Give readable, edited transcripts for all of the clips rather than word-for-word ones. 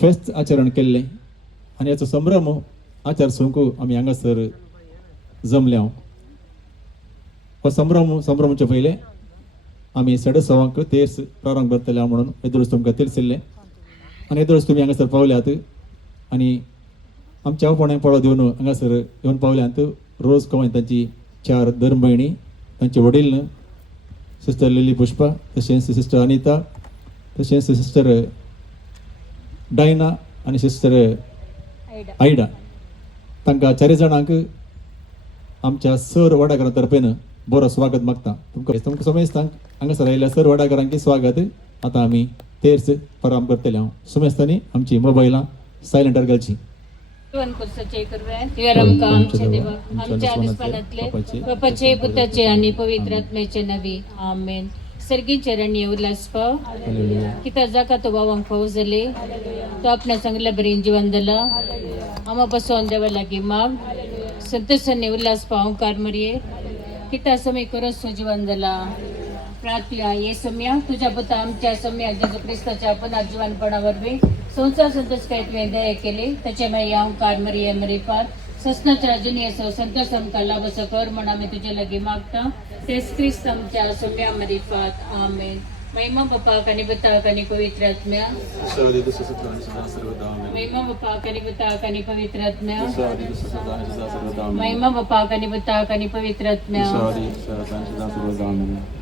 फेस्त आचरण केल्लें आनी हाचो संभ्रम आचार सोंकू आमी हांगासर जमले हो संभ्रमाचे पयले आमी 6:15 तेर्स प्रारंभ करतले म्हणून येदोळस तुमकां तिरसिल्ले आनी येदोळस तुमी हांगासर पावल्यात आनी आमच्या आवपणाक पळो दिवन हांगासर येवन पावल्यात रोज कवाय तांची 4 धर्म भयणी तांचे वडील सिस्टर लिली पुष्पा तशेंच सिस्टर अनिता तशेंच सिस्टर डायना आनी सिस्टर आयडा तांकां 4 जाणांक आमच्या सर वाडाकारां तर्फेन बरो स्वागत मागता तुमकां समेस्तांक हांगासर आयिल्ल्या सर वाडाकारांक स्वागत आतां आमी तेर्स प्रारंभ करतले समेस्तांनी आमची मोबायलां सायलेंटार घालची आमच्या दिसपानातले बापाचे पुताचे आणि पवित्र आत्म्याचे नवी आमेन सर्गीचे रणी उल्हास पाव किता जाका तो बाबांक फावो जाले तो आपल्या चांगल्या बरें जीवन दिला आम्हा बसोन देवा लागी माग संतोषाने उल्हास पाव कार मरिये किता समय करोस जीवन दिला प्रार्थना ये सम्या तुझ्या पुता आमच्या सम्या जेजू ख्रिस्ताच्या पुन्हा जीवनपणावर बी संसार संतोष काही तुवें दया केली त्याचे मागीर हांव कार मरिये मरीपार ससनाच्या राजनी असो संतोष आमकां लाभ असो कर म्हण आमी तुजे लागीं मागता तेच ख्रिस्त आमच्या सम्या मरीपात आमेन महिमा बापाक आनी पुताक आनी पवित्र आत्म्या महिमा बापाक आनी पुताक आनी पवित्र आत्म्या महिमा बापाक आनी पुताक आनी पवित्र आत्म्या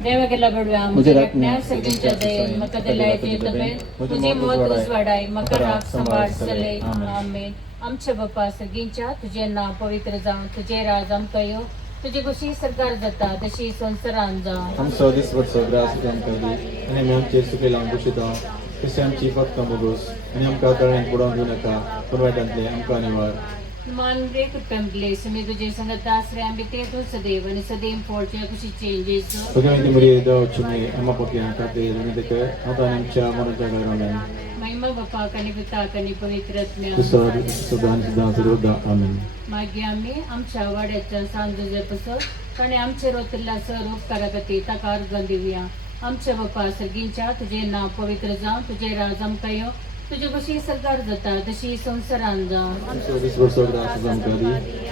देवा गेला बडव्या म्हज्या आत्म्या सगळींच्या दयेन म्हाका दिलाय ते तबे तुजी मोत उजवाडाय म्हाका राख सांबाळ चलय आमेन आमच्या बापा सगळींच्या तुझे नाव पवित्र जावन तुझे राज आमकां येवं तुझी कशी सरकार जाता तशी संवसारान जावं आमचो दीस वर्सो ग्रास आमकां दी आनी आमी आमचेर सुकयला बुशिता तशें आमची फक्त मोगोस आनी आमकां तळ्यान पडोवंक दिवं नाका पूण वायटांतले आमकां निवार मान रे कुटुंबले समी तुझे संगत आसरे आमी ते तू सदैव आनी सदैव पोळचे कशी चेंजेस सगळ्यांची बरी देवाची आम्हा पक्या खातीर आनी तेका आतां आमच्या मनाच्या घरांत महिमा बापाक आनी पुताक आनी पवित्र आत्म्या सदां सर्वदा आमेन मागीर आमी आमच्या वाड्याच्या सांजे पसत आनी आमचे रोतल्ल्या सर उपकारा खातीर ताका अर्घ दिवया आमच्या बापा सर्गींच्या तुझे नाव पवित्र जावं तुझे राज आमकां येवं तुझी कशी सरकार जाता तशी संवसारान जावं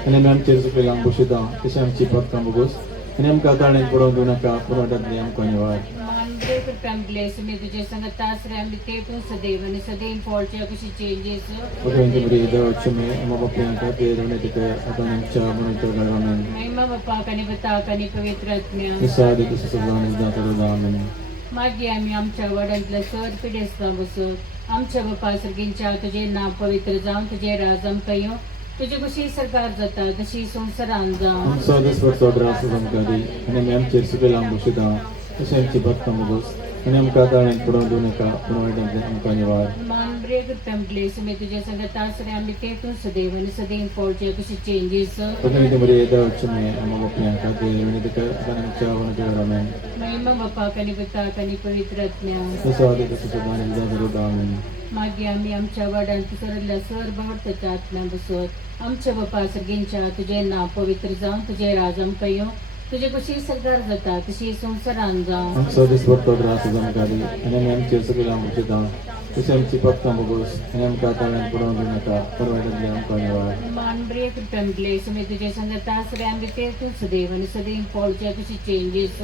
आनी आमी आमचेर सुकयला बुशिता तशें आमची भक्तां बोगोस आनी आमकां ताळेन पडोवंक दिवं नाका पूण वायटांतले आमकां निवार फॅमिली समी तुझे संगत आसरे आमी ते तू सदैव आनी सदैव पोळचे कशी चेंजेस महिमा बापाक आनी पुताक आनी पवित्र आत्म्या मागीर आमी आमच्या वाड्यांतले सर पिडेस्तां बसत आमच्या बापा सर्गींच्या तुझे नाव पवित्र जावं तुझे राज आमकां येवं तुझी कशी सरकार जाता तशी संवसारान जावं तशें आमची भक्तां बोगोस आनी आमकां ताळेन पडोवंक दिवं नाका पूण वायटांतले आमकां निवार मान ब्रेक फॅमिली समी तुझे संगत आसरे आमी ते तू सदैव आनी सदैव पोळचे कशी चेंजेस महिमा बापाक आनी पुताक आनी पवित्र आत्म्या मागीर आमी आमच्या वाड्यांत सरल्या सर भरताच्या आत्म्या बसत आमच्या बापा सर्गींच्या तुझे नाव पवित्र जावं तुझे राज आमकां येवं तुझे कशी सरकार जाता तशी संवसारान जावं तशें आमची भक्तां बोगोस आनी आमकां ताळेन पडोवंक दिवं नाका पूण वायटांतले आमकां निवार मान ब्रेक फॅमिली समी तुझे संगत आसरे आमी ते तू सदैव आनी सदैव पोळचे कशी चेंजेस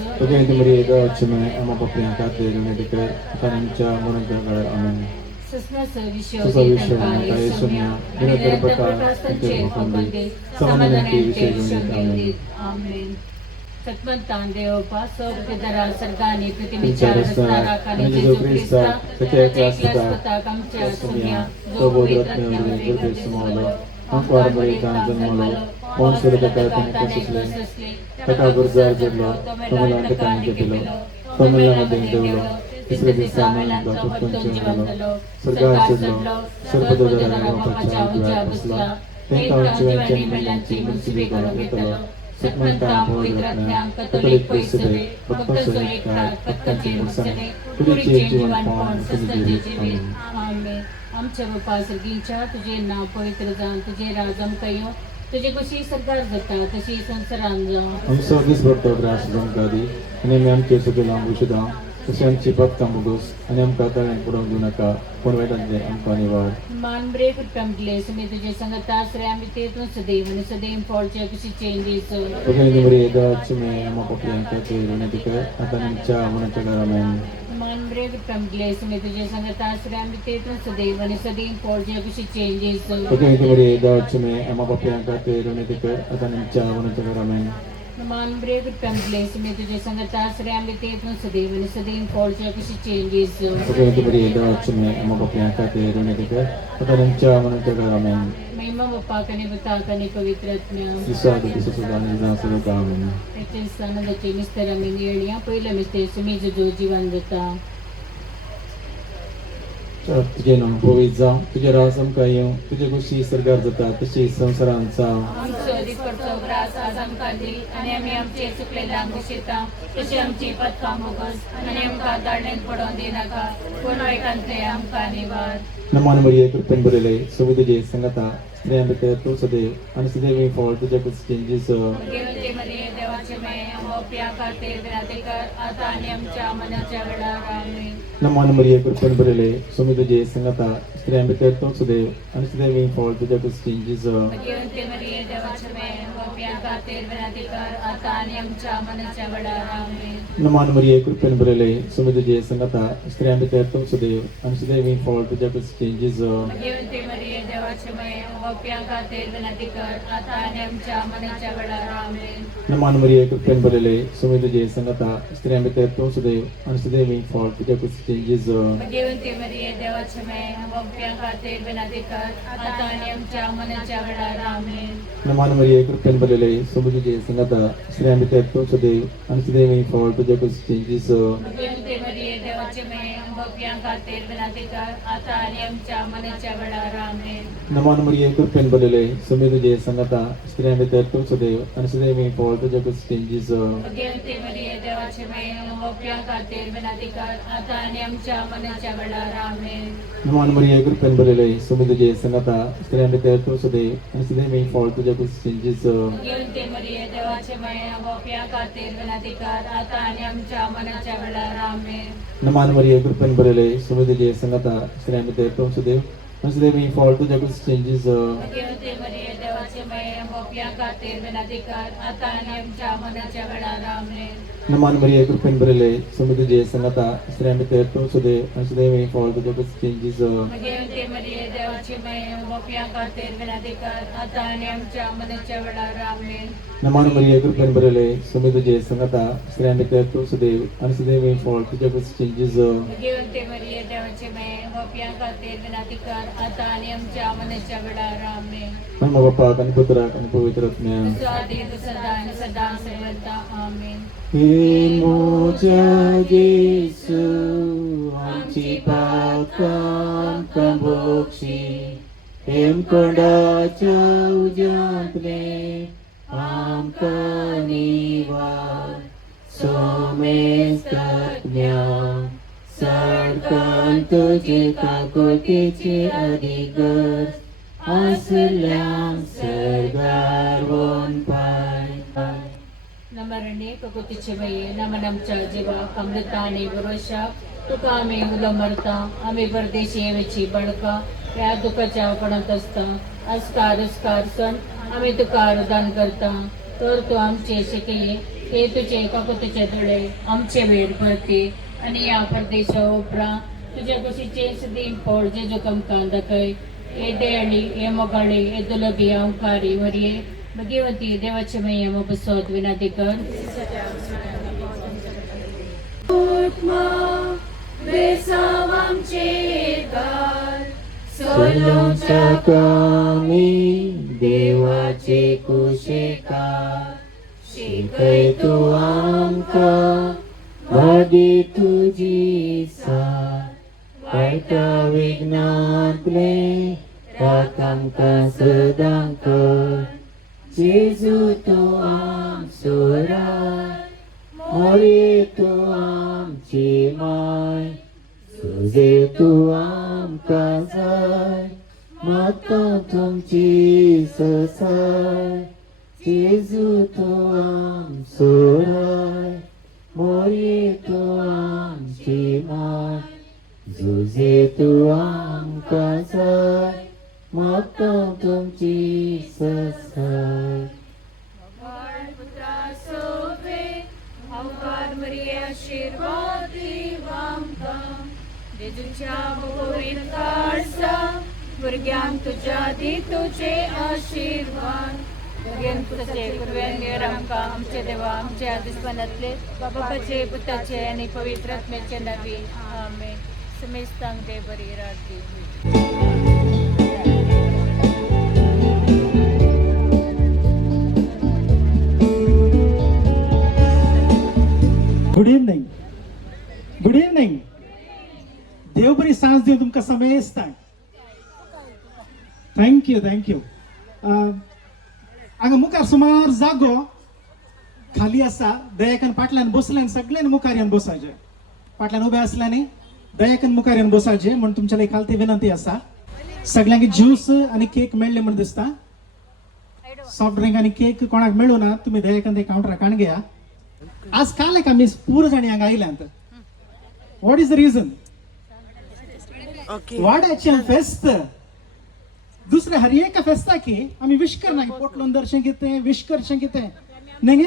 सत्मंतान देवपा सौभाग्यदारा सर्गानी प्रतिमिचार असणारा कानी जेजू ख्रिस्ता सत्याक्लास्पताक आमच्या सुम्या जो पवित्र समावलो आमकां बळीदान जन्मलो कोण सुरतकार ताणे कसले ताका गुरजार जडलो तमला ताणे केलो तमला मध्ये देवलो तिसरे दिसा मेला तो जीवंतलो सर्गार चडलो सर्वदोदारा बापाच्या उज्या बसला तेंका जीवानी मेल्यांची मुनसिबी करून घेतलो सत्मंता पवित्रात्म्या कॅथोलिक पैसवे भक्त एकतात भक्ताचे मुसने पुरीचे जीवन पावन सस्ते जीवन आमेन आमच्या बापा सर्गींच्या तुझे नाव पवित्र जावं तुझे राज आमकां येवं तुझे कशी सरकार जाता तशी संवसारान जावं आमचो दीस भरतो ग्रास आमकां दी आनी आमी आमचे सुकयला बुशिता तशें आमची पथकां बोगूस आनी आमकां तळ्यान पडोवंक दिवं नाका पूण वायटांतले आमकां निवाड मान ब्रेक उत्तमले समे तुझे संगत आश्रय आम्ही तेतून सदैव आणि सदैव पॉडच्या कशी changes Pagkain ni Maria daw may ama ko piyan ka kay Ronetica at anong siya muna siya karamen. मान ब्रेक उत्तमले समे तुझे संगत आश्रय आम्ही तेतून सदैव आणि सदैव पॉडच्या कशी changes Pagkain ni Maria daw may ama ko piyan ka kay Ronetica at anong siya muna siya karamen. मान ब्रेक उत्तमले समे तुझे संगत आश्रय आम्ही तेतून सदैव आणि सदैव पॉडच्या कशी changes Pagkain ni Maria daw may ama ko piyan ka kay Ronetica at anong siya muna siya karamen. महिमा बाप्पा कने बता कने पवित्र आत्म्या Isa at isa sa dami na sa kami. त्याचे स्थानाचे मिस्तर आम्ही निळ्या पहिल्या मिस्तर सुमी जो जीवन देता तुझे नाव पवित्र तुझे रासम कायम तुझे गोष्टी सरकार जातात तशी संसारांचा आमचो दिपडचो ग्रास आज आमकां दी आनी आमी आमचे चुकलेले आमकां शिता तशी आमची पथकां मोगस आनी आमकां दाळणेन पडोवन दिनाका पूण वायटांतले आमकां निवाड नमान मरिये कृपेन बरेले सोबी तुझे संगता स्त्रियां भितर तूं सदैव आनी सदैव मी फॉल तुझ्या चेंजीस देवते मरिये देवाचे मे मोप्या खातीर विनंती कर आतां आनी आमच्या मनाच्या वेळार आमीन नमान मरिये कृपेन बरेले सोबी तुझे संगता स्त्रियां भितर तूं सदैव आनी सदैव मी फॉल तुझ्या चेंजीस देवते मरिये देवाचे मे मोप्या खातीर विनंती कर आतां आनी आमच्या मनाच्या वेळार आमीन नमान मरिये कृपेन बरेले सोबी तुझे संगता स्त्रियां भितर तूं सदैव आनी सदैव मी फॉल तुझ्या चेंजीस देवते मरिये देवाचे मे मोप्या खातीर विनंती कर आतां आनी आमच्या मनाच्या वेळार आमीन नमान मरिये कृपेन बरेले सोबी तुझे संगता स्त्रियां भितर तूं सदैव आनी सदैव मी फॉल तुझ्या चेंजीस देवते मरिये देवाचे मे मोप्या खातीर विनंती कर आतां आनी आमच्या मनाच्या वेळार आमीन नमान मरिये कृपेन बरेले सोबी तुझे संगता स्त्रियां भितर तूं सदैव आनी सदैव मी फॉल तुझ्या चेंजीस देवते मरिये देवाचे मे मोप्या खातीर विनंती कर आतां आनी आमच्या मनाच्या वेळार आमीन नमान मरिये कृपेन बरेले सोबी तुझे संगता स्त्रियां भितर तूं सदैव आनी सदैव मी फॉल तुझ्या चेंजीस देवते मरिये देवाचे मे मोप्या खातीर विनंती कर आतां आनी आमच्या मनाच्या वेळार आमीन नमान मरिये कृपेन बरेले सोबी तुझे संगता स्त्रियां भितर तूं सदैव आनी सदैव मी फॉल तुझ्या चेंजीस देवते मरिये देवाचे मे मोप्या खातीर विनंती कर आतां आनी आमच्या मनाच्या वेळार आमीन नमान मरिये कृपेन बरेले सोबी तुझे संगता स्त्रियां भितर तूं सदैव आनी सदैव मी फॉल तुझ्या चेंजीस देवते मरिये देवाचे मे मोप्या खातीर विनंती कर आतां आनी आमच्या मनाच्या वेळार आमीन नमान मरिये कृपेन बरेले सोबी तुझे संगता स्त्रियां भितर तूं सदैव आनी सदैव मी फॉल तुझ्या चेंजीस देवते मरिये देवाचे मे मोप्या खातीर विनंती कर आतां आनी आमच्या मनाच्या वेळार आमीन नमान मरिये कृपेन बरेले सोबी तुझे संगता स्त्रियां भितर तूं सदैव आनी सदैव मी फॉल तुझ्या चेंजीस देवते मरिये देवाचे मे मोप्या खातीर विनंती कर आतां आनी आमच्या मनाच्या वेळार आमीन नमो बाप्पाक आनी पुत्राक आनी पवित्र आत्म्याक तुझो आदेश सदा आनी सदा सर्वदा आमीन हे मोज्या येसू आमची पातकां कंबोक्षी हेम कोंडाच्या उज्यांतले आमकां निवाड सोमेस तज्ञा सडकान तुजे काकोतेचे अधिगर आसल्यांक सरदार वन पाय नमरणे ककुतीचे भये नमन आमच्या जिवाक अमृताने भरोशा तुका आम्ही उलो मरता आम्ही परदेशी येवेची बडका ह्या दुखाच्या पडत असता अस्कार सण आम्ही तुका दान करता तर तू आमचे शिकये हे तुझे ककुतीचे धडे आमचे वेळ भरते आणि या परदेशा उपरा तुझ्या कशीचे सदीन पोळ जे जो कमकां दाखय हे देळी हे मोगाळी हे दुलगी अंकारी वरिये भगवती देवाचे मयम बसवत विनंती कर सोलोच्या कामी देवाचे कुशेकार शिकय तू आमकां भागी तुजी साथ वायटा विघ्नांतले राख आमकां सदां कर जेजू तूं आमचो राय मोरये तूं आमची माय तुजे तूं आमकां जाय म्हाका तुमची ससाय जेजू तूं आमचो राय मोरये तूं आमची तुझे तू आमकां जाय मागता तुमची ससाय पुत्रा सोबे अवकार मरी आशीर्वाद दिवांका जेजूच्या भोवीन काळसा भुरग्यांक तुज्या दी तुझे आशीर्वाद भुरग्यांक तुझे गुरवेंगेर आमकां आमचे देवा आमच्या दिसपणांतले बापाचे पुताचे आनी पवित्र आत्म्याचे नांवी आमेन समेस्तांक दे बरी रात दी गुड इवनिंग गुड इवनिंग देव बरी सांज दिव तुमकां समेस्तांक थँक्यू हांगा मुखार सुमार जागो खाली आसा दयाकन फाटल्यान बसल्यान सगळ्यांनी मुखार येवन बसाचे फाटल्यान उबे असल्यानी दयाकन मुखार येवन बसाचे म्हण तुमच्या एक खालती विनंती आसा सगळ्यांक ज्यूस आनी केक मेळ्ळे म्हण दिसता सॉफ्ट ड्रिंक आनी केक कोणाक मेळूं ना तुमी दयाकन ते काउंटरा काण घेया आज काल का मी पूर जाणी हांगा आयल्यांत व्हॉट इज द रिजन वाड्याचें फेस्त दुसरे हर एक फेस्ता की आमी विश करना पोटलोन दर्शन कितें विश करचें कितें न्ही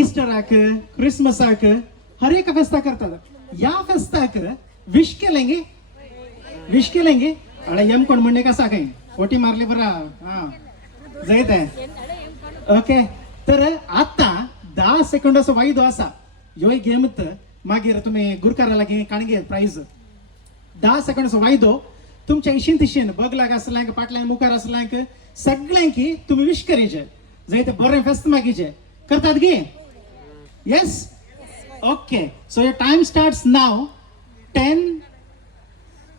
इस्टराक क्रिसमसाक हर एक फेस्ता करतात ह्या फेस्ताक विश केलेंगे अरे यम कोण म्हणणे कसा काय ओटी मारली बरा हा जायत आहे ओके तर आता 10 सेकंदाचो वायदो आसा ह्यो गेमत मागीर तुमी गुरकारा लागीं काणगे प्राइज 10 सेकंदाचो वायदो तुमच्या इशीन तिशीन बगलाक आसल्यांक फाटल्यान मुखार आसल्यांक सगळ्यांक तुमी विश करीचे जायते बरें फेस्त मागीचे करतात गे yes okay so your time starts now 10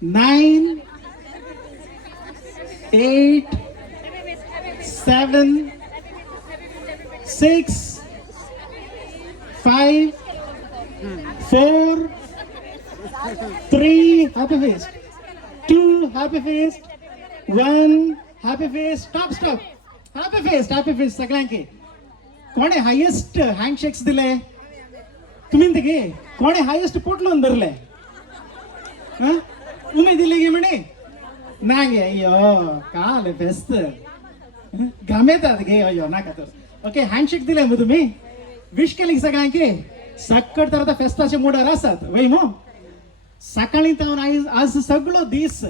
9 8 7 6 5 4 3 happy face 2 happy face 1 happy face stop happy face सगळ्यांके कोणे हायेस्ट हँडशेक्स दिले तुम्ही ते कोणे हायेस्ट पोटलोन धरले उमेद दिले गे म्हणे ना गे अय्यो काल फेस्त घामेतात गे अय्यो नाका तर ओके हँडशेक दिले मग तुम्ही विश केली सगळ्यांके सक्कट तर आता फेस्ताचे मोडार आसात वय मग सकाळी जावन आज सगळो दीस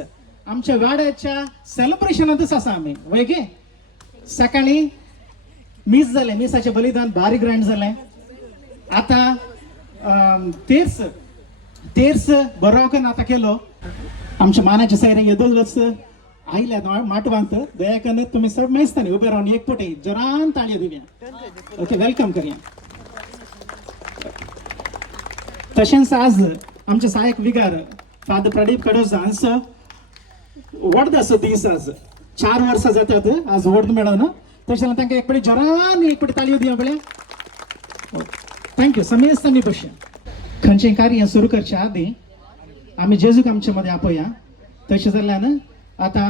आमच्या वाड्याच्या सेलिब्रेशनातच आसा आमी वय गे सकाळी मिसाचे बलिदान भारी ग्रँड जालें आता तेर्स बरोकन आता केलो आमच्या मानाच्या सैरे येदोलच आयल्यात माटवांत दयाकन तुम्ही सब मेजतानी उबे रावन एक पोटी जोरान ताळयो दिवया ओके वेलकम करया तशेंच आज आमचे सहायक विगार फादर प्रदीप कडोसांस व्हडदसो दीस आज 4 वर्सां जातात आज व्हड मेळोन तशें तांकां एक पटी जोरान एक पटी ताळयो दिया बळे थँक्यू समेस्तांनी बशें खंयचें कार्य सुरू करच्या आदीं आमी जेजूक आमचे मदें आपया तशें जाल्यान आता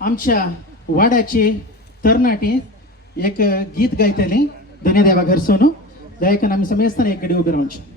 आमच्या वाड्याची तरणाटी एक गीत गायतली धन्यदेवा घर सोनू दयाकन आमी समेस्तान एक कडेन उबे रावचे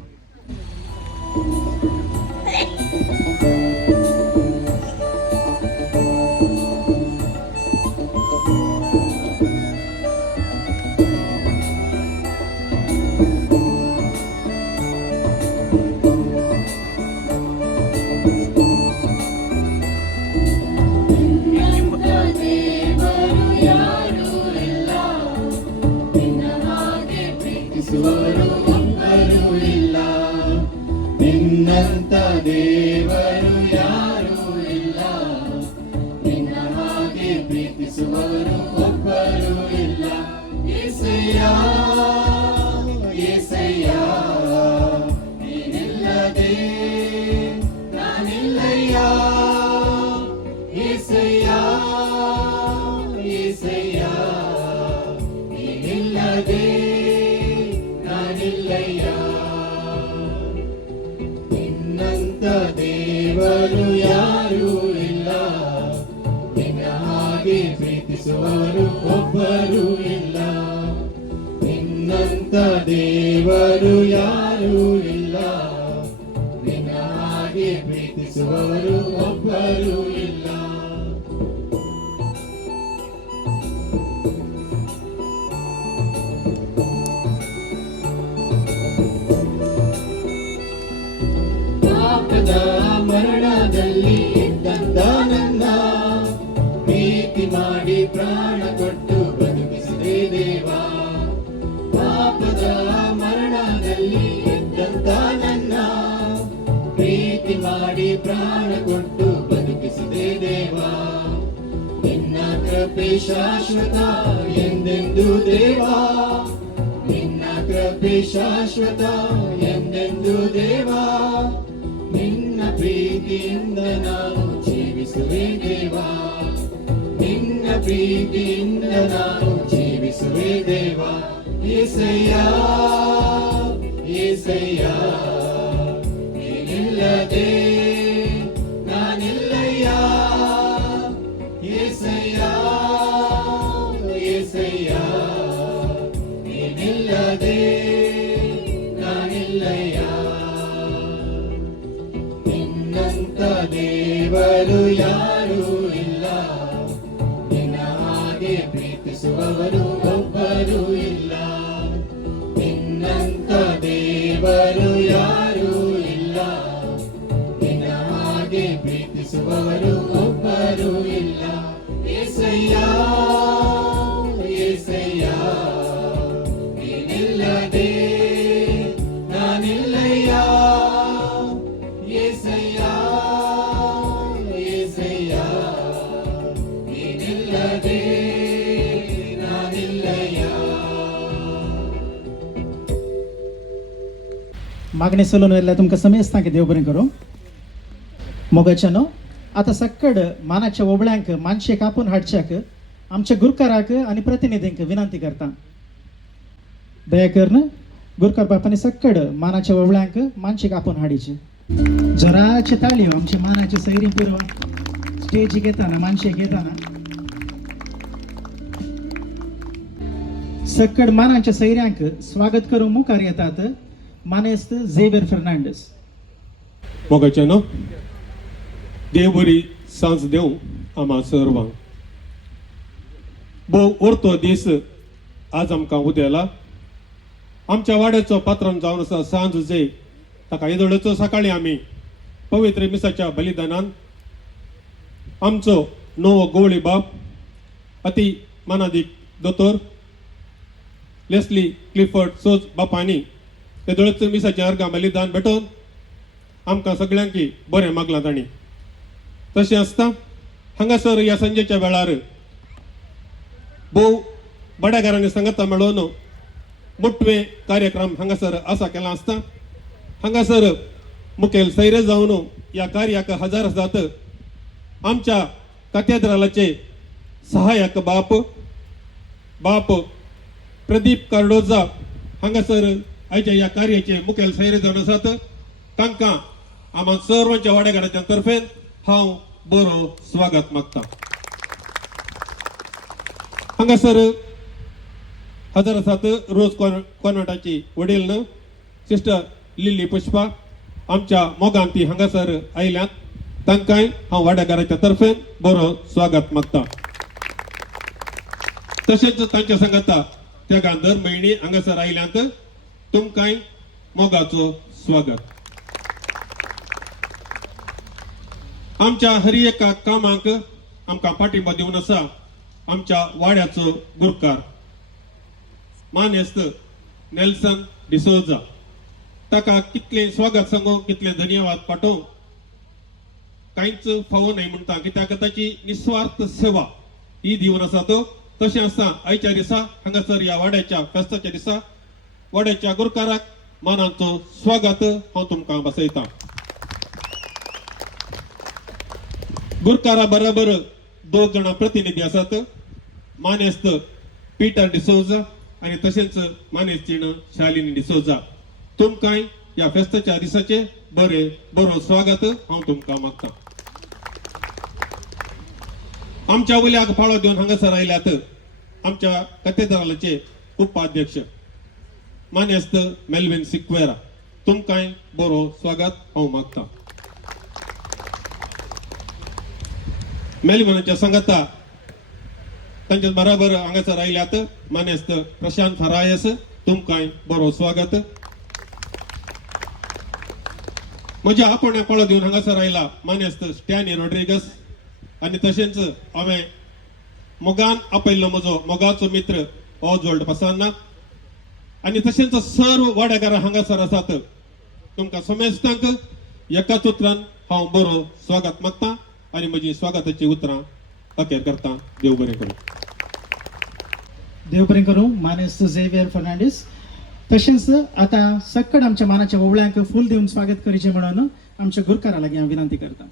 ನಿನ್ನಂತ ದೇವರು ಯಾರೂ ಇಲ್ಲ ನಿನ್ನ ಹಾಗೆ ಪ್ರೀತಿಸುವವರು ಒಬ್ಬರು ಇಲ್ಲ ಏಸಯ್ಯ ಏಸಯ್ಯ ನೀನಿಲ್ಲದೆ ನಾನಿಲ್ಲಯ್ಯ ಏಸಯ್ಯ ಏಸಯ್ಯ ನೀನಿಲ್ಲದೆ ನಾನಿಲ್ಲಯ್ಯ ದೇವರು ಯಾರೂ ಇಲ್ಲ ನಿನ್ನ ಹಾಗೆ ಪ್ರೀತಿಸುವರು ಒಬ್ಬರು ಇಲ್ಲ ನಿನ್ನಂತ ದೇವರು ಯಾರೂ ಇಲ್ಲ ನಿನ್ನ ಹಾಗೆ ಪ್ರೀತಿಸುವವರು ಒಬ್ಬರೂ ಇಲ್ಲ. ಪಾಪದ ಮರಣದಲ್ಲಿ ಇದ್ದಂತ ನನ್ನ ಪ್ರೀತಿ ಮಾಡಿ ಪ್ರಾಣ ಕೊಟ್ಟು ಬದುಕಿಸಿದೆ ದೇವ. ಪಾಪದ ಮರಣದಲ್ಲಿ ಇದ್ದಂತ ನನ್ನ ಪ್ರೀತಿ ಮಾಡಿ ಪ್ರಾಣ ಕೊಟ್ಟು ಬದುಕಿಸಿದೆ ದೇವ. ನಿನ್ನ ಕೃಪೆ ಶಾಶ್ವತ ಎಂದೆಂದು ದೇವ. ನಿನ್ನ ಕೃಪೆ ಶಾಶ್ವತ ಎಂದೆಂದು ದೇವ. ನಿನ್ನ ಪ್ರೀತಿಯಿಂದ ನಾವು ಜೀವಿಸುವೆ ದೇವ. ನಿನ್ನ ಪ್ರೀತಿಯಿಂದ ನಾವು ಜೀವಿಸುವೆ ದೇವ. యేసయ్య యేసయ్య ನೀನಿಲ್ಲದೆ ನಾನಿಲ್ಲಯ್ಯ. యేసయ్య యేసయ్య ನೀನಿಲ್ಲದೆ ನಾನಿಲ್ಲಯ್ಯ. ನಿನ್ನಂತ ದೇವರು ಯಾರೂ ಇಲ್ಲ. ನಿನ್ನ ಹಾಗೆ ಪ್ರೀತಿಸುವವರು ಒಬ್ಬರೂ ಇಲ್ಲ. ನಿನ್ನಂತ ದೇವರು ಯಾರೂ ಇಲ್ಲ. ನಿನ್ನ ಹಾಗೆ ಪ್ರೀತಿಸುವವರು ಒಬ್ಬರೂ ಇಲ್ಲ. యేసయ్ಯ యేసయ్ಯ ನೀನಿಲ್ಲದೆ ನಾನಿಲ್ಲಯ್ಯ. యేసయ్య యేసయ్ಯ ನೀನಿಲ್ಲದೆ ನಾನಿಲ್ಲಯ್ಯ. मागणी सलून वेळेला तुमकां समेस्तां की देव बरें करूं. मोगाच्यानो आतां सक्कड मानाच्या ओबळ्यांक मानशे कापून हाडच्याक आमच्या गुरकाराक आनी प्रतिनिधींक विनंती करता. दया करून गुरकार बापानी सक्कड मानाच्या ओबळ्यांक मानशे कापून हाडीचे. जोराचे ताळयो आमची मानाची सैरी फिरवा स्टेजीक येताना मानशेक येताना. सक्कड मानाच्या सैऱ्यांक स्वागत करून मुखार येतात मानेस्त झेवियर फर्नांडीस. मोगाच्यानो देव बरी सांज देव आम्हा सर्वांक. भोव उरतो दीस आज आमकां उदेला. आमच्या वाड्याचो पात्रांव जावन आसा सांज जे ताका येदोळेचो सकाळी आमी पवित्र मिसाच्या बलिदानान आमचो नवो गोवळी बाप अति मानादीक दोतोर लेस्ली क्लिफर्ड सोज बापानी येदोळेचो मिसाच्या अर्गां बलिदान भेटोवन आमकां सगळ्यांकी बरें मागलां ताणी. तशें आसता हांगासर ह्या संजेच्या वेळार भोव बड्याकारांनी सांगता मेळोवन मुठवे कार्यक्रम हांगासर आसा केला आसता. हांगासर मुखेल सैरे जावन ह्या कार्याक हजर आसात आमच्या कॅथेड्रलाचे सहाय्यक बाप प्रदीप कार्डोजा हांगासर आयच्या ह्या कार्याचे मुखेल सैरे जावन आसात. तांकां आम्हा सर्वांच्या वाड्याकाराच्या तर्फेन हांव बरो स्वागत मागता. हांगासर हजर आसात रोज कॉन्व्हेंटाची वडील सिस्टर लिली पुष्पा आमच्या मोगान ती हांगासर आयल्यात. तांकांय हांव वाड्याकाराच्या तर्फेन बरो स्वागत मागता. तशेंच तांच्या सांगता त्या दर म्हयणी हांगासर आयल्यात. तुमकांय मोगाचो स्वागत. आमच्या हर एका कामाक आमकां पाठिंबा दिवन आसा आमच्या वाड्याचो गुरकार मानेस्त नेल्सन डिसोजा. ताका कितले स्वागत सांगूं कितले धन्यवाद पाठोवं कांयच फावो न्हय म्हणटा. कित्याक ताची निस्वार्थ सेवा ही दिवन आसा तो. तशें आसता आयच्या दिसा हांगासर ह्या वाड्याच्या फेस्ताच्या दिसा वाड्याच्या गुरकाराक मानाचो स्वागत हांव तुमकां बसयतां. गुरकारा बरोबर दोग जाणां प्रतिनिधी आसात. मानेस्त पीटर डिसोजा आनी तशेंच मानेस्तीण शालिनी डिसोजा. तुमकांय ह्या फेस्ताच्या दिसाचे बरो स्वागत हांव तुमकां मागतां. आमच्या उल्याक फाळो दिवन हांगासर आयल्यात आमच्या कॅथेड्रलाचे उपाध्यक्ष मानेस्त मेल्विन सिक्वेरा. तुमकांय बरो स्वागत हांव मागतां. मेलमनाच्या सांगता तांच्या बराबर हांगासर राहिल्यात मानेस्त प्रशांत फरायस तुमकां बरो स्वागत. म्हज्या आपण्या कळो दिवन हांगासर आयला मानेस्त स्टॅनी रॉड्रिगस आनी तशेंच हांवें मोगान आपयल्लो म्हजो मोगाचो मित्र ऑजवल्ड पसान्ना आनी तशेंच सर्व वाड्याकारां हांगासर आसात. तुमकां समेस्तांक एकाच उतरान हांव बरो स्वागत मागतां आनी म्हजी स्वागताची उतरां अखेर करतां. देव बरें करूं. देव बरें करूं. मानेस्त झेवियर फर्नांडीस. तशेंच आतां सक्कड आमच्या मानाच्या ओवळ्यांक फूल दिवन स्वागत करचें म्हणून आमच्या गुरकारा लागीं हांव विनंती करतां.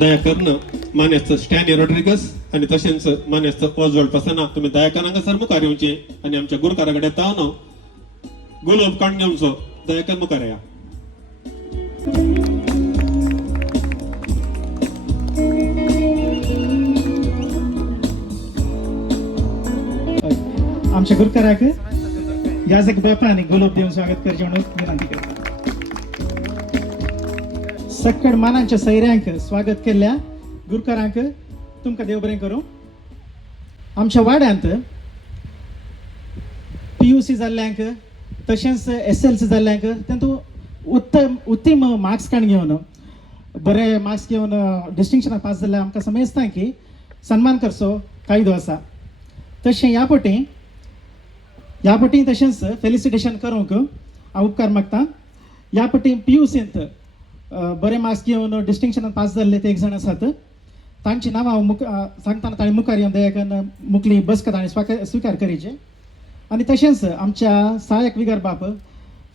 दया करून मानेस्त स्टॅनी रॉड्रिगस आणि तशेंच मानेस्त ऑजवल्ड पसाना तुम्ही दयाकान हांगासर मुखार येवचे आनी आमच्या गुरकारा कडेन तावन गुलाब काडून घेवचो. दयाकान मुखार या. आमच्या गुरकाराक याजक बापा आनी गुलाब दिवन स्वागत करचें म्हणून विनंती करता. सक्कड मानांच्या सैऱ्यांक स्वागत केल्ल्या गुरकारांक तुमकां देव बरें करूं. आमच्या वाड्यांत PUC जाल्ल्यांक तशेंच SLC जाल्ल्यांक तातूंत उत्तम मार्क्स काडून घेवन बरे मार्क्स घेवन डिस्टिंक्शनाक पास जाल्ल्या आमकां समजता की सन्मान करचो कायदो आसा. तशें ह्या पटी तशेंच फेलिसिटेशन करूंक हांव उपकार मागतां. ह्या पटी PUCंत बरे मार्क्स घेवन डिस्टिंक्शनान पास जाल्ले ते एक जाण आसात. तांची नांवां हांव सांगतना ताणें मुखार येवन दयाकन मुखली बसका ताणें स्विकार करीचे. आनी तशेंच आमच्या सहाय्यक विगार बाप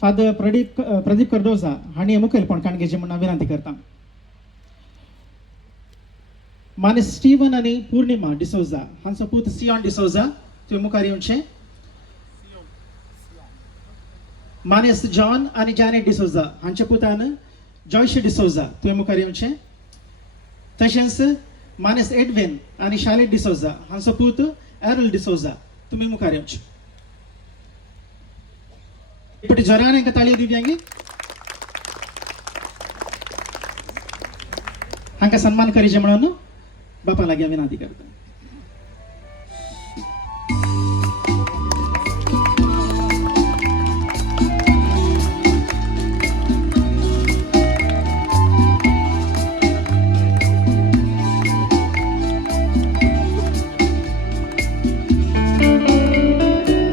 फादर प्रदीप कर्दोजा हांणी मुखेलपण काणगेचें म्हणून हांव विनंती करतां. माने स्टीवन आनी पूर्णिमा डिसोजा हांचो पूत सियोन डिसोजा तुवें मुखार येवचें. मानेस्त जॉन आनी जॅनेट डिसोजा हांच्या पुतान जॉयश डिसोजा तुवें मुखार येवचें. तशेंच मानेस्त एडविन आनी शार्लेट डिसोजा हांचो पूत एरल डिसोजा तुमी मुखार येवचें. इपटी जोरान हांकां ताळयो दिवयांगी. हांकां सन्मान करीचे म्हणून बापा लागीं हांव विनंती करतां.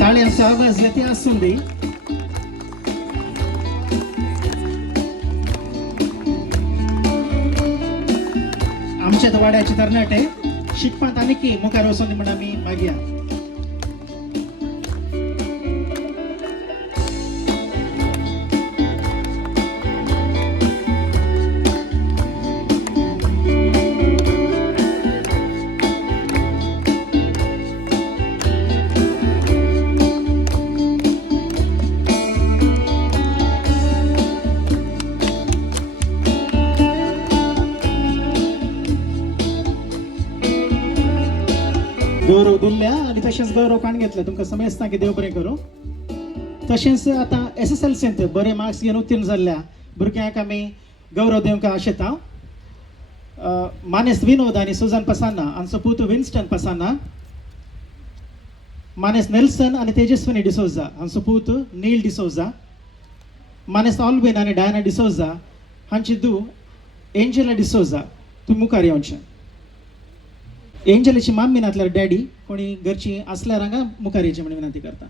ताळ्यांचो आवाज येते आसून दी. आमच्या वाड्याचे तरणाटे शिकपांत आनी मुखार वचून म्हणून आमी मागया. गौरव दिल्ल्या आनी तशेंच गौरव काण घेतले तुमकां समजता की देव बरें करूं. तशेंच आतां SSLCंत बरे मार्क्स घेवन उत्तीर्ण जाल्ल्या भुरग्यांक आमी गौरव दिवंक आशेता. मानेस्त विनोद आनी सुजन पसान्ना हांचो पूत विन्स्टन पसान्ना. मानेस्त नेल्सन आनी तेजस्विनी डिसोजा हांचो पूत नील डिसोजा. मानेस्त ऑल्विन आनी डायना डिसोजा हांची धूव एंजेला डिसोजा तुमी मुखार येवचें. एंजलीची माम्मी नातल्यार डॅडी कोणी घरची असल्यार हांगा मुखार येवचें म्हणून विनंती करता.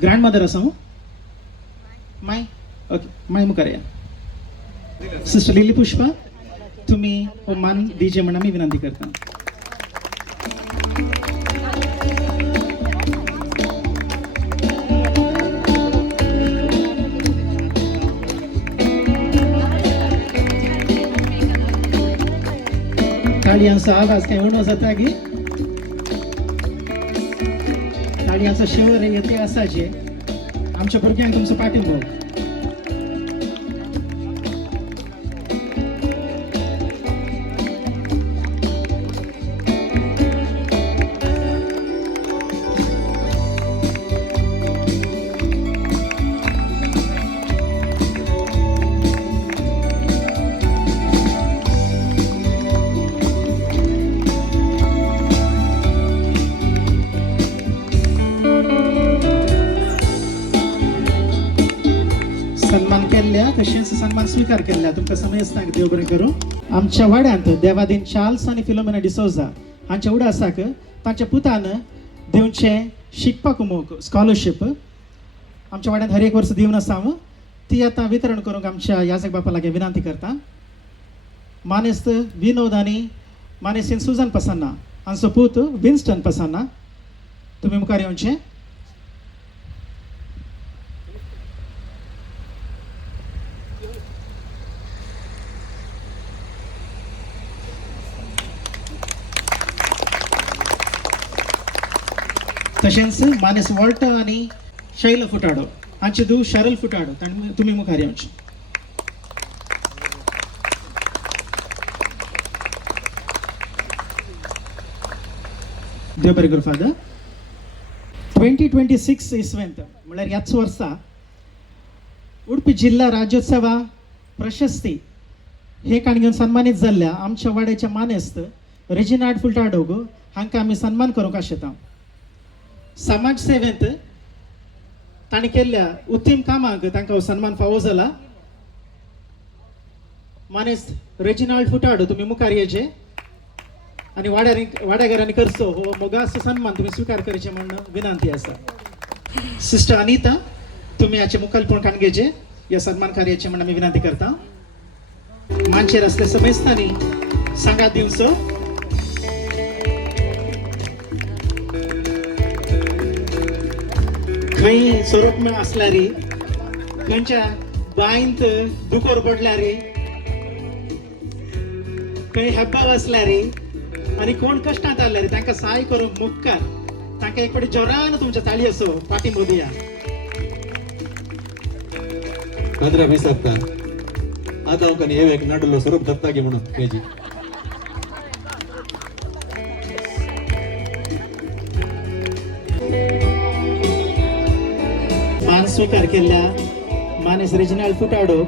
ग्रँड मदर आसा माय ओके माय मुखार या सिस्टर लिली पुष्पा तुम्ही हो मान दिजे म्हणून मी विनंती करता. ताळयांचा आवाज काय उणो जाता की ताळयांचा शेवर येते असाचे आमच्या भुरग्यांक तुमचो पाठिंबो. सन्मान केल्ल्या तशेंच सन्मान स्वीकार केल्ल्या तुमकां समजताक देव बरें करूं. आमच्या वाड्यांत देवादीन चार्ल्स आनी फिलोमेना डिसोजा हांच्या उडासाक तांच्या पुतान दिवचें शिकपाक मोग स्कॉलरशीप आमच्या वाड्यांत हर एक वर्स दिवन आसा ती आतां वितरण करूंक आमच्या याजक बापा लागीं विनंती करता. मानेस्त विनोद आनी मानेसीन सुजान पसान्ना हांचो पूत विन्स्टन पसान्ना तुमी मुखार येवचें. तशेंच मानेस वॉल्ट आनी शैल फुटाडो हांचे धूव शारल फुटाडो तुमी मुखार येवचें. देव बरें करूं फादर. 2026 इसवेंत म्हळ्यार ह्याच वर्सा उडपी जिल्हा राज्योत्सवा प्रशस्ती हे काणगेन सन्मानीत जाल्ल्या आमच्या वाड्याच्या मानेस्त रेजिनार्ड फुटाडोक हांकां आमी सन्मान करूंक आशेता. समाज सेवेंत ताणें केल्ल्या उत्तम कामाक तांकां हो सन्मान फावो जाला. मानेस रेजिनाल्ड फुटाडो तुमी मुखार येचे आनी वाड्याघरांनी करचो हो मोगास सन्मान तुमी स्वीकार करचे म्हणून विनंती आसा. सिस्टर अनिता तुमी हाचे मुखालपण काणगेचे ह्या सन्मान कार्याचे म्हणून आमी विनंती करता. मानशेर असले समेस्तांनी सांगात दिवचो. खंय सोरोप आसल्यार खंयच्या बांयंत दुकोर पडल्यार खंय हेब्बाव आसल्यार आनी कोण कश्टांत आसल्यार तांकां सहाय करूंक मुखार तांकां एक फावटी जोरान तुमच्या ताळी असो पाठिंबो दिया. नादरा विसरता आतां आमकां हे एक नाडलो स्वरूप दत्ता गे म्हणून तेजी मान स्वीकार केल्ल्या मानेस रेजिनाल्ड फुटाडो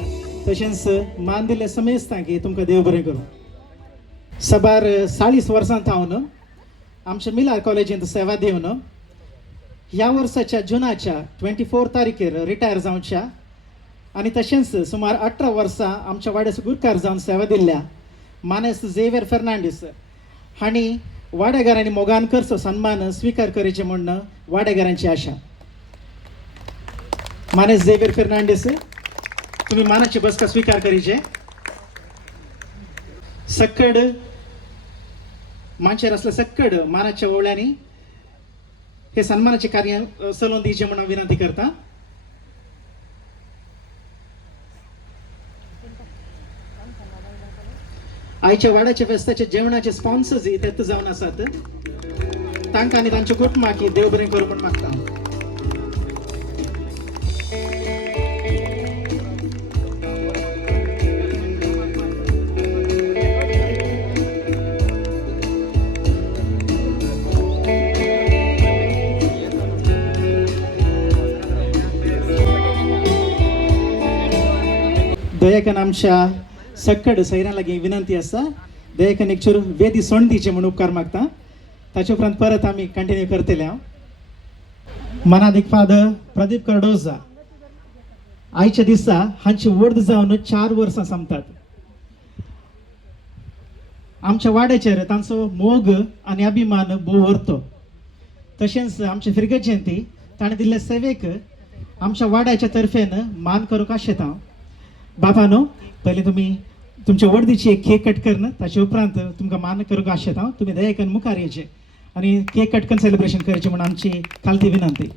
तशेंच मान दिल्ल्या समेस्तांकी तुमकां देव बरें करूं. सबार 40 वर्सांत हांव आमच्या मिलार कॉलेजींत सेवा दिवन ह्या वर्साच्या जुनाच्या 24 तारखेर रिटायर जावच्या आनी तशेंच सुमार 18 वर्सां आमच्या वाड्याचो गुरकार जावन सेवा दिल्ल्या मानेस झेवियर फेर्नांडीस हांणी वाड्याघरांनी मोगान करचो सन्मान स्वीकार करचे म्हणून वाड्याघरांची आशा. मानेस झेवियर फेर्नांडीस तुम्ही मानाची बसका स्वीकार करीचे. सक्कड मानशेर असले सक्कड मानाच्या ओवळ्यांनी हे सन्मानाचे कार्य चलोवन दिवचे म्हणून विनंती करता. आयच्या वाड्याच्या फेस्ताचे जेवणाचे स्पॉन्सर्स इथे जावन आसात तांकां आनी तांच्या कुटुंबाक देव बरें करूं म्हूण मागता. दयाकन आमच्या सक्कड सैरां लागीं विनंती आसा. दयाकन एक चूर वेदी सोण दिवचे म्हणून उपकार मागता. ताचे उपरांत परत आमी कंटिन्यू करतले. मनाधिक फादर प्रदीप कर्डोजा आयच्या दिसा हांची वर्द जावन 4 वर्सां संपतात. आमच्या वाड्याचेर तांचो मोग आनी अभिमान भोव व्हरतो. तशेंच आमचे फिरगत जयंती ताणें दिल्ले सेवेक आमच्या वाड्याच्या तर्फेन मान करूंक आशेता हांव. बापानो, पयलीं तुमी तुमच्या वर्दीची एक केक कट करन, ताचे उपरांत तुमकां मान करूंक आशेता हांव. तुमी दयेकन मुखार येवचे आनी केक कट करून सेलिब्रेशन करचें म्हणून आमची खालती विनंती.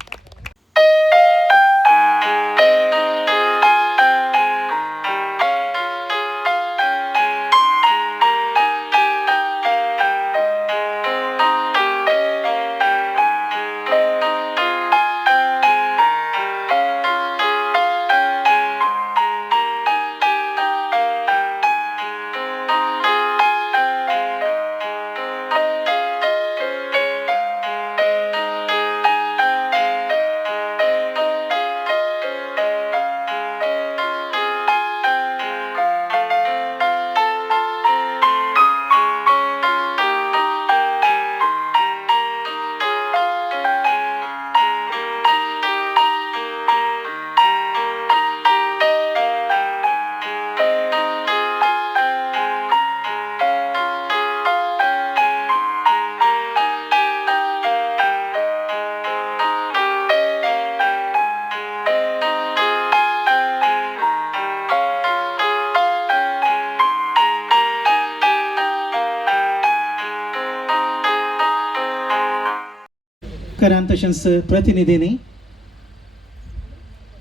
करान तशेंच प्रतिनिधींनी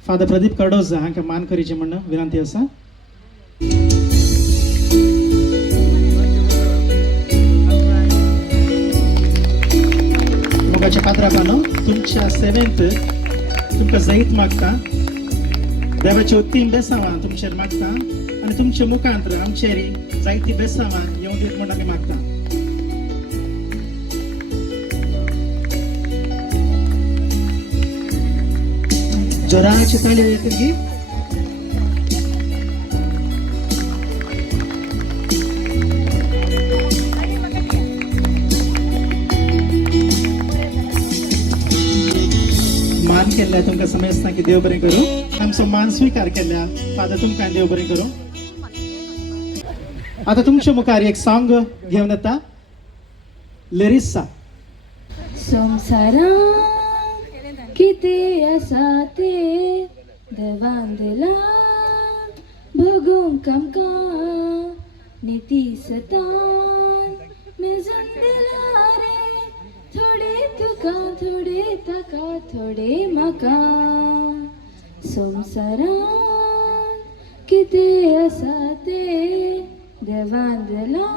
फादर प्रदीप कडोजा हांकां मान करचें म्हणून विनंती आसा. मोगाच्या पात्रांनो, तुमच्या सेवेंत तुमकां जैत मागता, देवाची उत्तीम बेसांवां तुमचेर मागता आनी तुमच्या मुखांत आमचेर जायती बेसांवां येवं दीत म्हणून आमी मागता. जोराची ताळी येतली. मान केल्ल्या तुमकां समजता की देव बरें करूं. आमचो मान स्वीकार केल्या फादर तुमकां देव बरें करूं. आता तुमच्या मुखार एक सॉंग घेवन येता, लिरिक्सा. संवसारांत कितें आसा तें देवान दिलां भोगूंक आमकां, नितीसतान मेजून दिला रे. थोडे तुका, थोडे ताका, थोडे म्हाका. संवसारांत कितें आसा तें देवान दिलां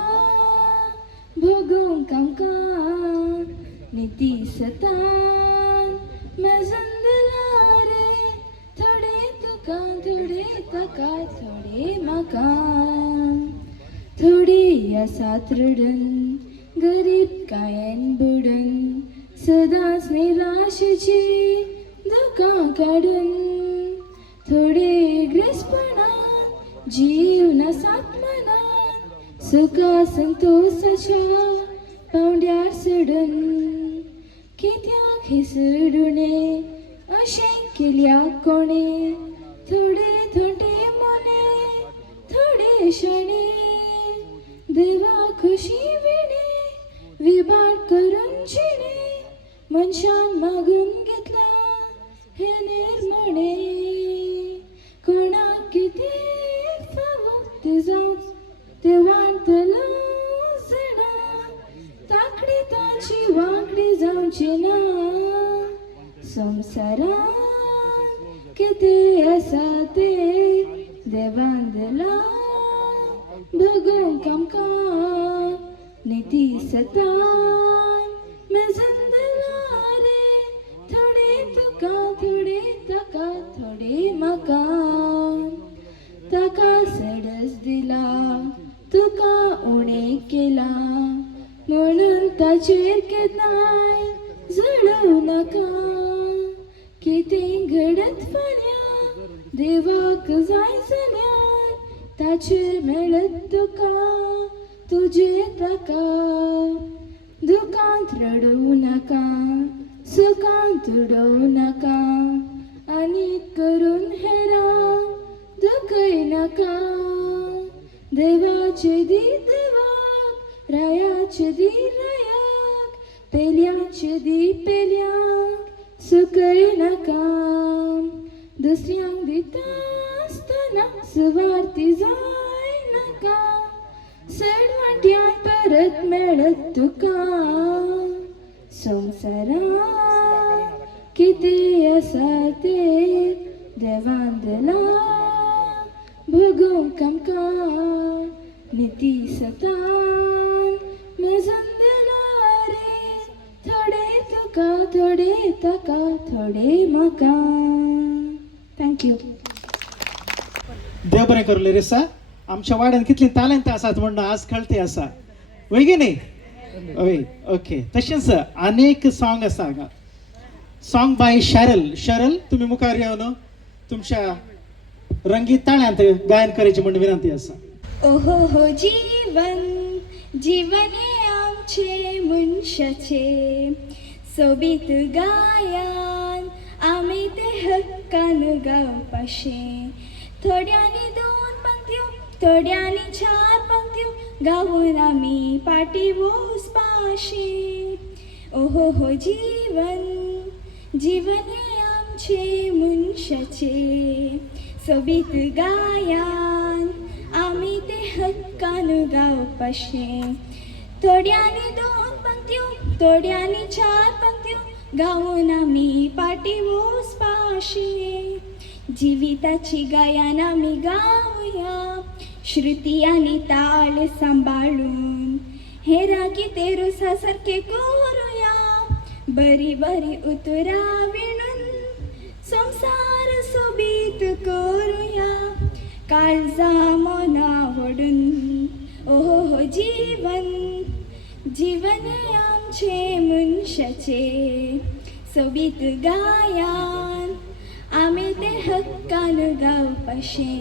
भोगूंक आमकां, नितीसतान मेजून दिला रे. थोडे तुका, थोडे ताका, थोडे म्हाका. थोडी आसात रडून, गरीब कायेन बुडून, सदांच निराशेची दुकां काडून. थोडे ग्रेसपणान जीव नासात मनान, सुखा संतोषाच्या पावंड्यार सोडून. कित्याक हे सोडूने अशें केल्या कोणे, थोडे थोडे मने, थोडे शाणे. देवा खुशी विणे विभाट करून जिणे, मनशान मागून घेतला हे निर्मणे. कोणाक कितें फावूक ते जावंच ते वांटलो जाणा, ताकडी ताची वांकडी जावची ना. संवसारांत कितें आसा तें देवान दिलां भोगूंक आमकां, नितीसतान मेजून दिला रे. थोडे तुका, थोडे ताका, थोडे म्हाका. ताका सडस दिला, तुका उणें केला, म्हणून ताचेर केन्नाय जळूं नाका. कितें घडत फाल्यां देवाक जाय जाल्यार, ताचेर मेळत तुका, तुजे ताका. दुखांत रडूं नाका, सुखांत तुडूं नाका, आनी करून हेरांक दुखय नाका. देवाचे दी देवाक, रायाचे दी रायाक, पेल्याचे दी पेल्याक, सुकय नाका दुसऱ्यांक दिता आसतना सुवार्थी जाय नाका चड वाट्यान परत मेळत तुका संवसारांत कितें आसा तें देवान दिलां भोगूंक आमकां निती सतान मेजून दिला रे थोडे तुका थोडे ताका थोडे म्हाका थँक्यू. देव बरें करूं लेरेसा. आमच्या वाड्यान कितली टॅलंट आसात म्हणून आज कळते आसा वय गे न्ही हय ओके. तशेंच अनेक सॉंग आसा हांगा. सॉंग बाय शरल तुम्ही मुखार येवन तुमच्या रंगीत ताळ्यांत गायन करायची म्हणून विनंती आसा. ओहो हो जीवन जीवन हे आमचे मनशाचे सोबीत गायान आमी ते हक्कान गावपाशे थोड्यांनी 2 पंक्त्यो थोड्यांनी 4 पंक्त्यो गावून आमी पाटी वचपाशे. ओहो हो जीवन जीवन हे आमचे मनशाचे सोबीत गायान आमी ते हक्कान गावपाशे थोड्यांनी 2 पंक्त्यो थोड्यांनी 4 पंक्त्यो गावून आमी पाटी वचपाशे. जिविताची गायन आमी गावया श्रुती आनी ताळ सांबाळून हेरा कितें रुसा सारके करूया बरी बरी उतरां विणून संसार सोबीत करूया काळजां मनां व्हडून. ओहो हो जीवन जीवन हे आमचे मनशाचे सोबीत गायान आमी ते हक्कान गावपाशे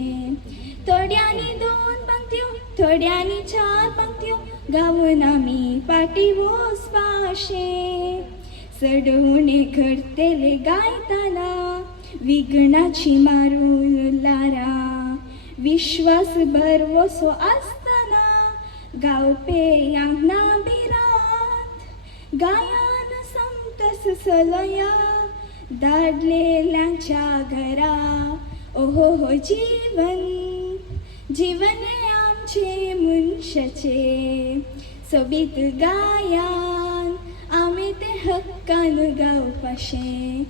थोड्यांनी 2 पंक्त्यो थोड्यांनी 4 पंक्त्यो गावून आमी पाटी वचपाशे. चढवणे घडतेले गायताना विघ्नाची मारून लारा विश्वास भरवसो आसतना गावपेयांक ना भिरांत गायन समतस चलया दादलेल्यांच्या घरा. ओहो हो जीवन जीवन हे आमचे मनशाचे सोबीत गायन आमी ते हक्कान गावपाशे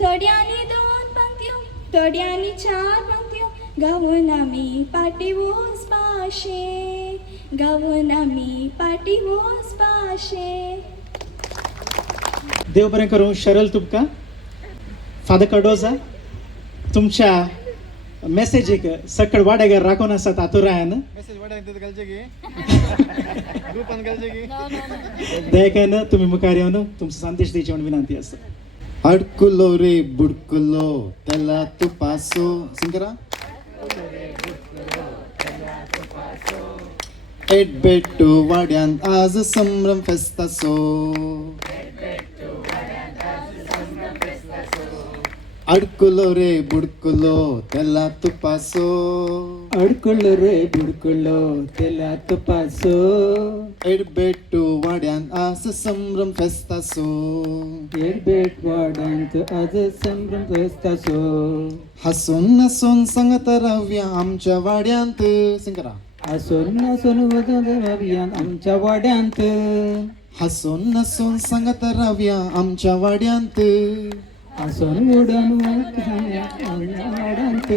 थोड्यांनी 2 पंक्त्यो थोड्यांनी 4 पंक्त्यो गावून आमी पाटी वचपाशे गावून आमी पाटी वचपाशे. देव बरें करूं. शरल तुमकां फादर कडोजा तुमच्या मेसेजीक सकड वाड्यागर राखून आसात आतुरायन दयेन तुमी मुखार येवन तुमचो संदेश दिवचे म्हणून विनंती आसा. अडकुलो रे बुडकुलो त्याला तुपासो सिंगरा एडबेटू वाड्यान आज संभ्रम फेस्तासो अडकुलो रे बुडकुलो त्याला तुपासो अडकुलो रे बुडकुलो त्याला तुपासो एडबेटू वाड्यान आज संभ्रम फेस्तासो एडबेट वाड्यांत आज संभ्रम फेस्तासो हसून नासून सांगत रावया आमच्या वाड्यांत सिंगरा हसून नासून वदन आमच्या वाड्यांत हसून नासून सांगत रावया आमच्या वाड्यांत हसून उडून वाड्यांत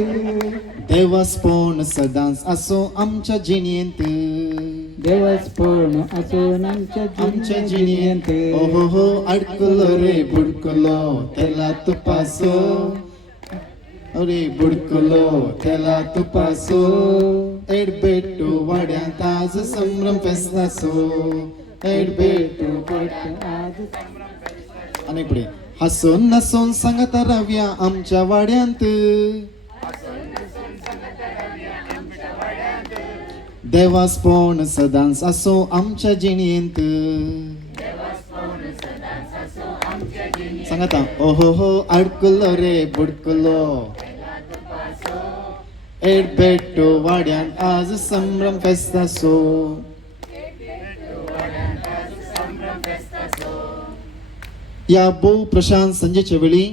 देवास्पोण सदांच असो आमच्या जिणेंत देवास्पोण आसून आमच्या जिणेंत ओहो हो अडकुलो रे बुडकुलो त्याला तुपासो अरे बुडकुलो त्याला तुपासो एडबेटू वाड्यांत आज संभ्रम फेस्तासो एडबेटू आज आणि पुढे हसून नासून सांगत रावया आमच्या वाड्यांत देवास्पोण सदांच असो आमच्या जिणेंत सांगता ओहो हो अडकुलो रे बुडकुलो एडबेटू वाड्यांत आज संभ्रम फेस्तासो या भोव प्रशांत संजेचे वेळी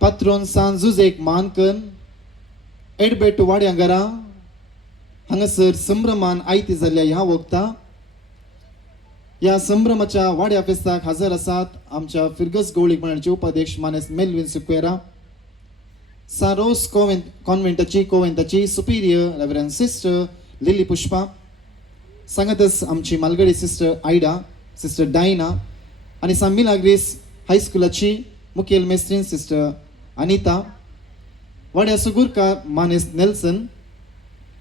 पात्रोन सांजुजेक मानकन एडबेट वाड्यांगरा हांगासर संभ्रमान आयती जाल्ल्या ह्या वक्ता या संभ्रमाच्या वाड्या फेस्ताक हजर आसात आमच्या फिरगस गवळी मंडळाचे उपाध्यक्ष मानेस मेल्विन सुक्वेरा, सारोस कॉन्व्हेंटाची superior reverend sister Lily Pushpa, सांगातच आमची मालगडी सिस्टर आयडा, सिस्टर डायना आणि सान मिलाग्रीस हायस्कुलाची मुखेल मेस्ट्रीन सिस्टर अनिता, वाड्या सुगुरकार मानेस नेल्सन,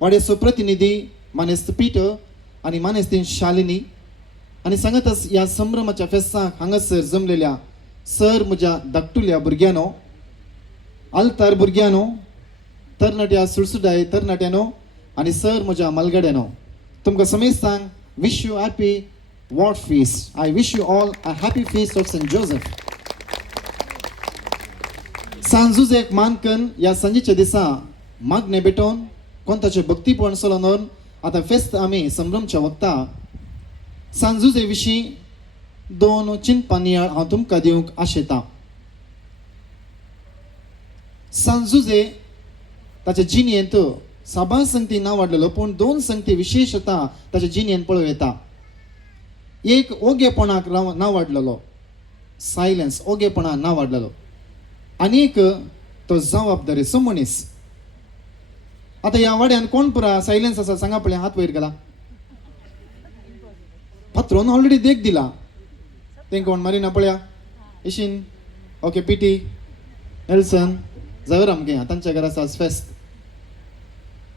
वाड्याचो प्रतिनिधी मानेस पीटर आणि मानेस्तीन शालिनी आणि सांगातच या संभ्रमाच्या फेस्ताक हांगासर जमलेल्या सर म्हज्या धाकटुल्या भुरग्यांनो, आलतार भुरग्यांनो, तरणाट्या सुळसुटाय तरणाट्यानो आणि सर म्हज्या मालगड्यानो, तुमकां समेस्तांक wish you happy ward feast. I wish you all a happy feast of saint Joseph. सांजुजेक मानकन या संजेच्या दिसा मागणे भेटोवन कोणताचे भक्तीपण सोलोनोन आता फेस्त आमी संभ्रमच्या वक्ता सांजुजे विशीं 2 चिंतपां नियाळ हांव तुमकां दिवंक आशेतां. सांजुजे ताच्या जिणेंत साबार संगती नांव वाडलेलो, पूण 2 संगती विशेशता ताच्या जिणेंत पळोव येता. एक ओगेपणाक नांव वाडलेलो, सायलेन्स, ओगेपणाक नांव वाडलेलो, आनीक तो जबाबदारेचो मनीस. आता ह्या वाड्यान कोण पुरा सायलेन्स आसा सांगा पळय, हात वयर गेला. पात्रोन ऑलरेडी देख दिला, तें कोण मारिना पळया, इशिन ओके पीटी नेल्सन जावर आमगे तांच्या घरा आसा फेस्त.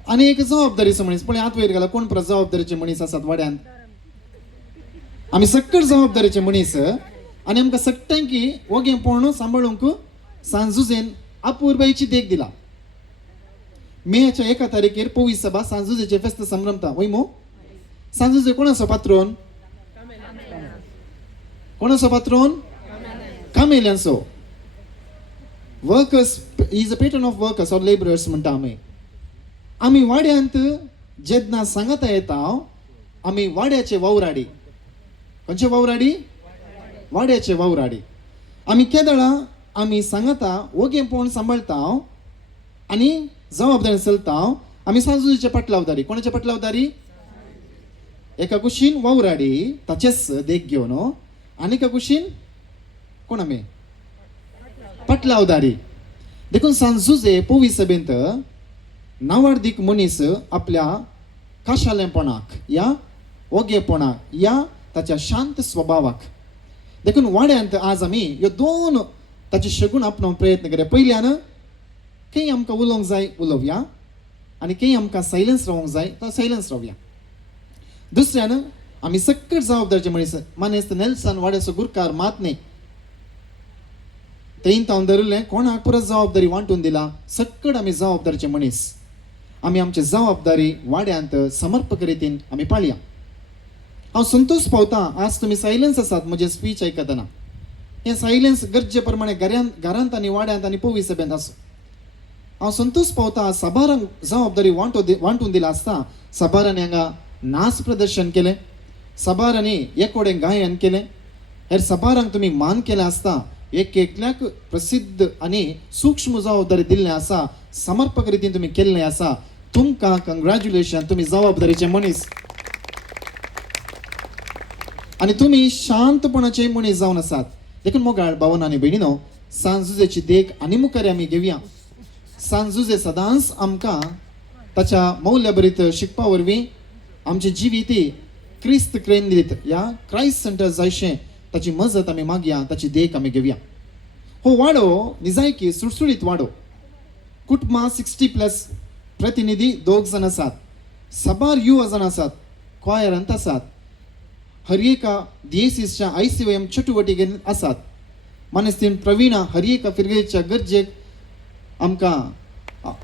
आनी एक जबाबदारीचो मनीस पळय हात वयर गेला, कोण पुरा जबाबदारीचे मनीस आसात वाड्यान. आमी सक्कट जबाबदारीचे मनीस आनी आमकां सक्टांक की ओगेपण सांबाळूंक सांजुजेन अपूर्बायेची देख दिला. मेच्या 1 तारखेर पवीस सभा सांजुजेचे फेस्त संभ्रमता वयमो. सांजुजे कोणाचो पात्रोन? कोणाचो पात्रोन? कामेल्यांचो. Workers, is a patron of workers or labourers म्हणटा आमी. आमी वाड्यांत जेन्ना सांगता येता आमी वाड्याचे वावराडी. खंयचे वावराडी? वाड्याचे वावराडी. आमी केदळा आमी सांगता ओगेपण सांबाळता आनी जबाबदारी चलता. आमी सांजुजेचे पाटलावदारी. कोणाचे पाटलावदारी? एका कुशीन वावराडी ताचेच देख घेवन, आनी एका कुशीन कोण आमी? पाटलावदारी. देखून सांजुजे पोवी सभेंत नावार्दीक मनीस आपल्या खाशालेपणाक या ओगेपणाक या ताच्या शांत स्वभावाक देखून वाड्यांत आज आमी ह्यो 2 ताचे शगूण आपणावंक प्रयत्न करया. पयल्यान खंय आमकां उलोवंक जाय उलोवया आनी खंय आमकां सायलन्स रावंक जाय तो सायलन्स रावया. दुसऱ्यान आमी सक्कट जबाबदारीचे मनीस मानेस्त नेल्सन वाड्याचो गुरकार मातने तेईन तावन धरलें, कोणाक परत जबाबदारी वांटून दिला. सक्कट आमी जबाबदारीचे मनीस. आमी आमची जबाबदारी वाड्यांत समर्पक रितीन आमी पाळया. हांव संतोष पावता आज तुमी सायलन्स आसात म्हजें स्पीच आयकतना. हें सायलन्स गरजे प्रमाणे घरांत आनी वाड्यांत आनी पोवी सभेंत आसूं. हांव संतोष पावता सभारांक जबाबदारी वांटून दिला आसता सभारांनी हांगा नाच प्रदर्शन केलें, सभारांनी एकोडें गायन केलें. हेर सभारांक तुमी मान केलें आसता, एकल्याक प्रसिद्ध आनी सूक्ष्म जबाबदारी दिल्लें आसा, समर्पक रितीन तुमी केल्लें आसा. तुमकां कंग्रॅच्युलेशन, तुमी जबाबदारीचे मनीस. आनी तुमी शांतपणाचे मनीस जावन आसात. देखून मोगाळ भावन आनी भयणीनो, सांजुजेची देख आनी मुखार आमी घेवया. सांजुजे सदांच आमकां ताच्या मौल्यभरीत शिकपा वरवीं आमची जिवीती क्रिस्त केंद्रीत या क्रायस्ट सेंटर जायशें ताची मजत आमी मागया, ताची देख आमी घेवया. हो वाडो निजायकी सुटसुटीत वाडो. कुटुंबां 60+ प्रतिनिधी 2 जाण आसात. सबार युवा जाण आसात. क्वायरांत आसात. हरिएका दिएसीसच्या ICYM चटुवटिकेन आसात. मानेस्तीन प्रवीणा हरिएका फिरगेच्या गरजेक आमकां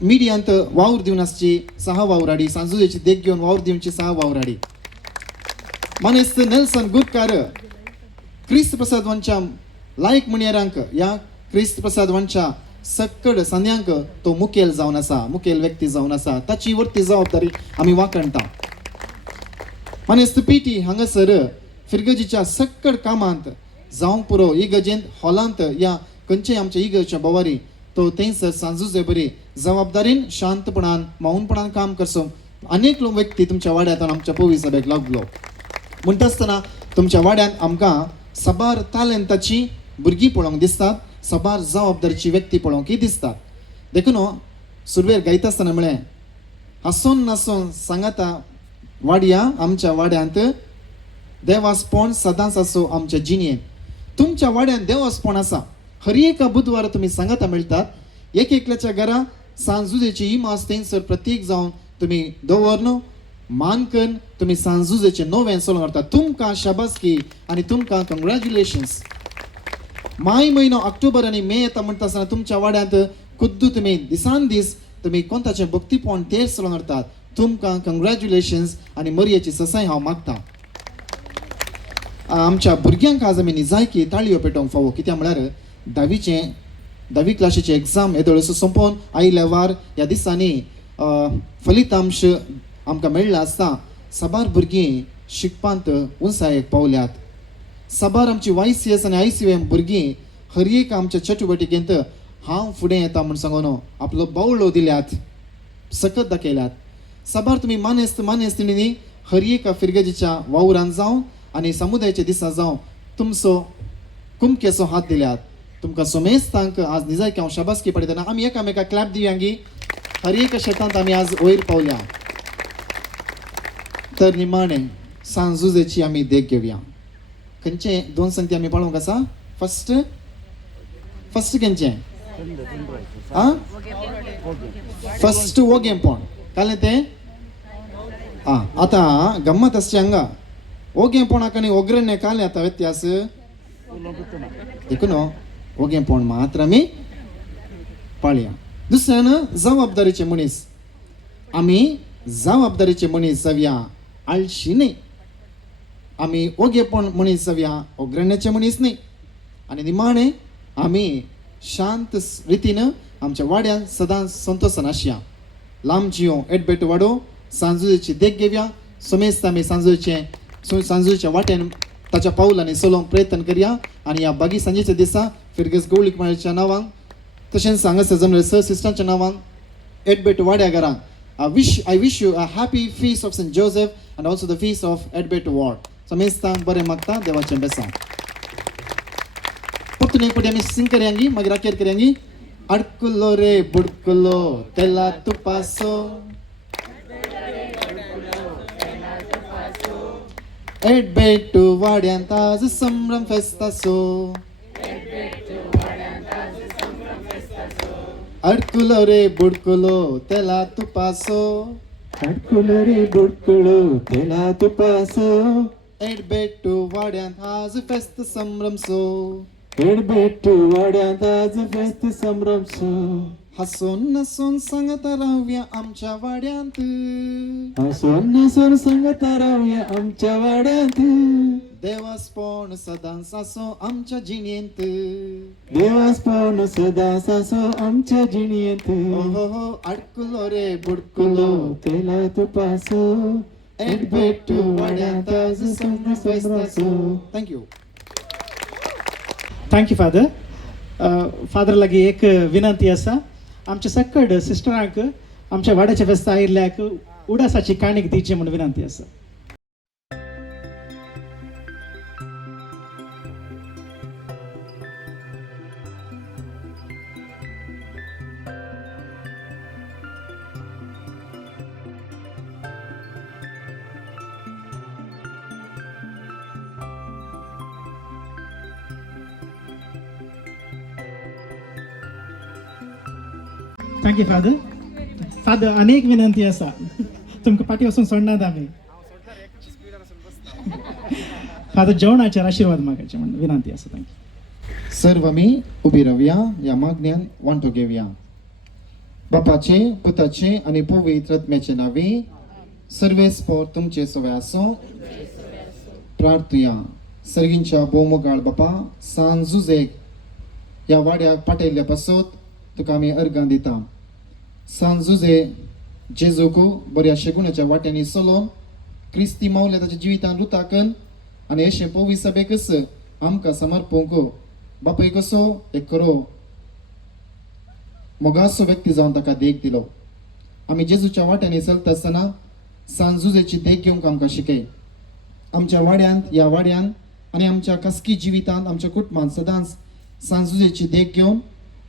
मिडियांत वावर दिवन आसची 6 वावराडी. सांजुजेची देख घेवन वावर दिवची 6 वावराडी. मानेस्त नेल्सन गुरकार क्रिस्त प्रसाद वंच्या लायक म्हणयारांक या क्रिस्त प्रसाद वंच्या सक्कड सांद्यांक तो मुखेल जावन आसा, मुखेल व्यक्ती जावन आसा. ताची वरती जबाबदारी आमी वाकणटा. मानेस्त पीटी हांगासर फिरगजीच्या सक्कड कामांत जावंक पुरो इगर्जेंत हॉलांत या खंयचेय आमच्या इगर्जेच्या बोवारी तो थंयसर सांजुजे बरी जबाबदारीन शांतपणान मौनपणान काम करचो अनेक लोक व्यक्ती तुमच्या वाड्यांत आमच्या पवी सभेक लागलो म्हणटा आसतना तुमच्या वाड्यांत आमकां सबार तालंताची भुरगीं पळोवंक दिसतात सबार जबाबदारीची व्यक्ती पळोवंकय दिसतात देखून सुरवेर गायता आसतना म्हळें हसोन नासोन सांगाता वाडया आमच्या वाड्यांत देवास्पण सदांच आसो आमच्या जिणेंत तुमच्या वाड्यान देवास्पण आसा हर एका बुधवार तुम्ही सांगाता मेळटात एक एकल्याच्या घरा सांजुजेची इमास थंयसर प्रत्येक जावन तुम्ही दवरन मानकन तुम्ही सांजुजेचे नवें सोलो करता तुमकां शाबासकी आनी तुमकां कंग्रॅच्युलेशन्स माय म्हयनो ऑक्टोबर आनी मे येता म्हणटा आसतना तुमच्या वाड्यांत खुद्द तुम्ही दिसान दीस तुम्ही कोणताचें भक्तीपण तेर सोलो करतात तुमकां कंग्रॅच्युलेशन्स आनी मरयेची ससाय हांव मागता आमच्या भुरग्यांक आज आमी निजायकी ताळयो पेटोवंक फावो कित्याक म्हळ्यार धावी क्लासीचे एग्जाम येदोळसो संपोवन आयल्या वार ह्या दिसांनी फलितांश आमकां मेळ्ळा आसता सबार भुरगीं शिकपांत उंचायेक पावल्यात सबार आमची YCS आनी ICUM भुरगीं हर एक आमच्या चटुवटिकेंत हांव फुडें येता म्हूण सांगून आपलो बावळो दिल्यात सकत दाखयल्यात सबार तुमी मानेस्तिणी हर एका फिरगेजीच्या वावरान जावं आनी समुदायाच्या दिसा जावं तुमचो कुमकेचो हात दिल्यात तुमकां सोमेस्तांक आज निजायकी हांव शाबासकी पडयतना आमी एकामेकाक क्लॅप दिवयांगी हर एका शेतांत आमी आज वयर पावल्या तर निमाणे सांजुजेची आमी देख घेवया खंयचे 2 संगती आमी पळोवंक आसा फर्स्ट खंयचें फर्स्ट वोगेंपण काले तें आतां गम्मत आसचे हांगा ओगेंपणाक आनी ओग्रण्य काले आतां व्यत्यास देखून ओगेंपण मात्र आमी पाळया दुसऱ्यान जबाबदारीचे मनीस आमी जबाबदारीचे मनीस जावया आळशी न्ही आमी ओगेपण मनीस जावया ओग्रण्याचे मनीस न्ही आनी निमाणे आमी शांत रितीन आमच्या वाड्यान सदांच संतोषान आसया लांब जियो एडबेट वाडो सांजुजेची देख घेवया सोमेस्त आमी सांजुजेच्या वाट्यान ताच्या पावलांनी चलोवंक प्रयत्न करया आनी ह्या बागी सांजेच्या दिसा फिरगस गवळीक माळ्याच्या नांवान तशेंच हांगासर जमले सर सिस्टरांच्या नांवान एडबेट वाड्या घरांक I wish you a happy feast of St. Joseph and also the feast of Edbet Ward. समेस्तांक बरें मागता देवाचें बेसांव परतून एक फावटी आमी सिंग करयांगी मागीर राखेर करयांगी अडकुलो रे बुडकुलो तेला तुपासो एडबेट वाड्यांत आज संभ्रम फेस्तासो अडकुलो रे बुडकुलो तेला तुपासो अडकुलो रे बुडकुलो तेला तुपासो एडबेट वाड्यांत आज फेस्त संभ्रमसो एडबेट्टू वाड्यांत आज फेस्त संभ्रमसो हसोन नसोन सांगता रावया आमच्या वाड्यांत हसोन नासोन सांगता रावया आमच्या वाड्यांत देवास्पण सदांच आसो आमच्या जिणेंत देवास्पण सदांच आसो आमच्या जिणेंत ओहो अडकुलो रे बुडकुलो कुलो तेला तुपासो एडबेट वाड्यांत आज संभ्रमसो थँक्यू थँक्यू फादर फादर लागीं एक विनंती आसा आमच्या सकड सिस्टरांक आमच्या वाड्याच्या फेस्त आयिल्ल्याक उडासाची काणीक दिवची म्हणून विनंती आसा थँक्यू फादर अनेक विनंती आसा तुमकां पाटी वचून सोडनात आमी फादर जेवणाचेर आशिर्वाद मागायचे म्हणून विनंती आसा थँक्यू सर्व आमी उबी रावया ह्या मागण्यान वांटो घेवया बापाचे पुताचे आनी पवित्र आत्म्याचे नावे सर्वेस्पर तुमचे सवय आसो प्रार्थुया सर्गींच्या भोवमोगाळ बापा सांजुजेक ह्या वाड्याक पाटयल्ल्या पासत तुका आमी अर्गां दिता सांजुजे जेजूको बऱ्या शेगुणाच्या वाट्यांनी चलोवन क्रिस्ती मावल्या ताच्या जिवितान रुताकन आनी अशें पवी सभेकच आमकां समर्पोवंक बापाय कसो एक खरो मोगासो व्यक्ती जावन ताका देख दिलो. आमी जेजूच्या वाट्यानी चलता आसतना सांजुजेची देख घेवंक आमकां शिकय. आमच्या वाड्यांत ह्या वाड्यान आनी आमच्या खासगी जिवितांत आमच्या कुटुंबांत सदांच सांजुजेची देख घेवन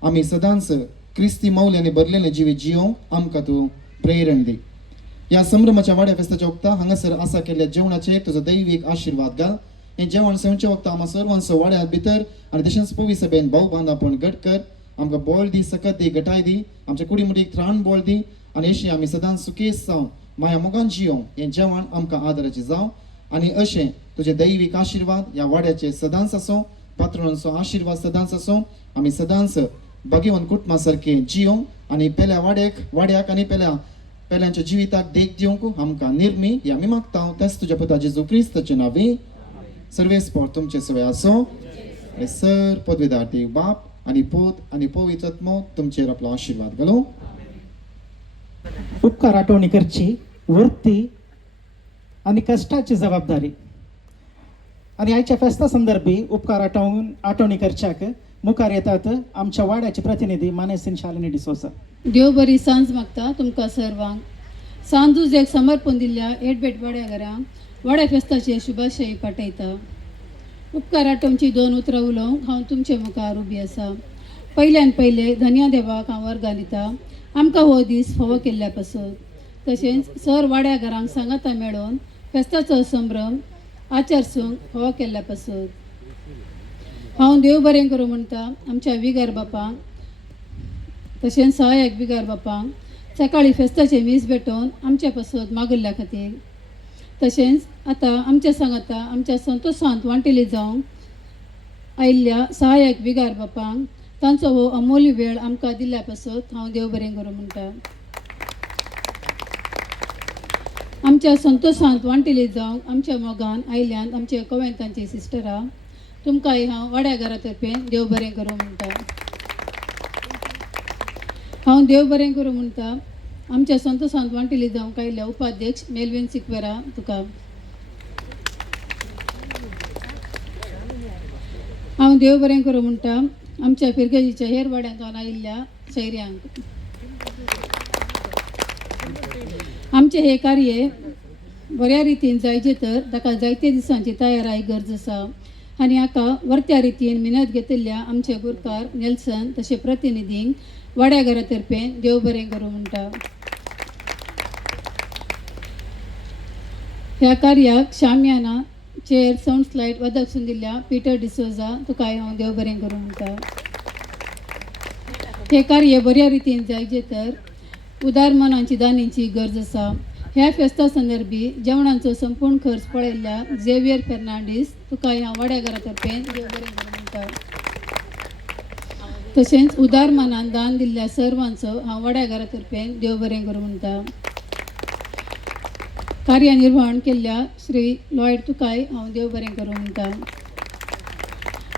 आमी सदांच क्रिस्ती मौल्यांनी भरलेलें जिवीत जियोवंक आमकां तूं प्रेरण दी. ह्या संभ्रमाच्या वाड्या फेस्ताच्या वक्ता हांगासर आसा केल्ल्या जेवणाचेर तुजो दैवीक आशिर्वाद घाल. हें जेवण सेवच्या वक्ता आम्हा सर्वांचो वाड्या भितर आनी तशेंच पवी सभेन भाऊ बांदापण घट कर. आमकां बोळ दी, सकत दी, घटाय दी, आमच्या कुडीमुडीक त्राण बोळ दी आनी अशी आमी सदांच सुकेस जावन माया मोगान जियोंक हें जेवण आमकां आदाराचें जावं. आनी अशें तुजे दैवीक आशिर्वाद ह्या वाड्याचे सदांच आसूं, पात्रोनाचो आशिर्वाद सदांच आसूं. आमी सदांच भगिवन कुटुंबा सारके जियोंक आनी पेल्या वाड्याक आनी पेल्यांच्या जिविताक देख दिवंक आमकां निर्मी हें आमी मागता. तेच तुज्या पुता जेजू क्रिस्ताचे नांवी सर्वेस्पर तुमचे सवय आसूं. सर पदवीदार देव बाप आनी पूत आनी पवित्र आत्मो तुमचेर आपलो आशिर्वाद घालूं. उपकार आठवणी करची वृत्ती आणि कष्टाची जबाबदारी आणि आयच्या फेस्ता संदर्भी उपकार आठवणी करच्याक मुखार येतात आमच्या वाड्याचे प्रतिनिधी मानेसिन शालिनी डिसोसा. देव बरी सांज मागता तुमकां सर्वांक. सांजूच एक समर्पण दिल्ल्या एडबेट वाड्याघरांक वाड्या फेस्ताचे शुभाशय पाठयता. उपकार आठवणची 2 उतरां उलोवंक हांव तुमचे मुखार उबी आसा. पयल्यान पयले धन्या देवाक हांव वर्गां दिता आमकां हो दीस फावो केल्ल्या पासून. तशेंच सर वाड्या घरांक सांगाता मेळोवन फेस्ताचो संभ्रम आचरसूंक फावो केल्ल्या पासून. हांव देव बरें करूं म्हणटा आमच्या विगार बापांक तशेंच सहाय्यक विगार बापांक सकाळी फेस्ताचे मीस भेटोवन आमच्या पासून मागुल्ल्या खातीर. तशेंच आतां आमच्या सांगाता आमच्या संतोशांत वांटेली जावंक आयिल्ल्या सहाय्यक विगार बापांक तांचो हो अमूल्य वेळ आमकां दिल्ल्या पासून हांव देव बरें करूं म्हणटा. आमच्या संतोशांत वांटेली जावंक आमच्या मोगान आयिल्ल्यान आमचे कॉवेंतांची सिस्टरां तुमकांय हांव वाड्या घरा तर्फेन देव बरें करूं म्हणटा. हांव देव बरें करूं म्हणटा आमच्या संतोशांत वांटेली जावंक आयिल्ल्या उपाध्यक्ष मेल्विन सिक्वेरा तुका. हांव देव बरें करूं म्हणटा आमच्या फिरगेजीच्या हेर वाड्यांतून आयिल्ल्या शैऱ्यांक. आमचे हे कार्य बऱ्या रितीन जायचे तर ताका जायते दिसांची तयाराय गरज आसा आनी हाका वर्त्या रितीन मेहनत घेतिल्ल्या आमचे गुरकार नेल्सन तशे प्रतिनिधींक वाड्या घरा तर्फेन देव बरें करूं म्हणटा. ह्या कार्याक शामियाना चेर साऊंड स्लाइड वदकसून दिल्ल्या पीटर डिसोजा तुकाय हांव देव बरें करूं म्हणटा. हे कार्य बऱ्या रितीन जायचे तर उदार मनांची दानींची गरज आसा. ह्या फेस्ता संदर्भी जेवणांचो संपूर्ण खर्च पळयल्ल्या झेवियर फेर्नांडीस तुकाय हांव वाड्या घरा तर्फेन देव बरें करूं म्हणटा. तशेंच उदार मनान दान दिल्ल्या सर्वांचो हांव वाड्या घरा तर्फेन देव बरें करूं म्हणटा. कार्यनिर्वहण केल्ल्या श्री लॉयड तुकाय हांव देव बरें करूं म्हणटा.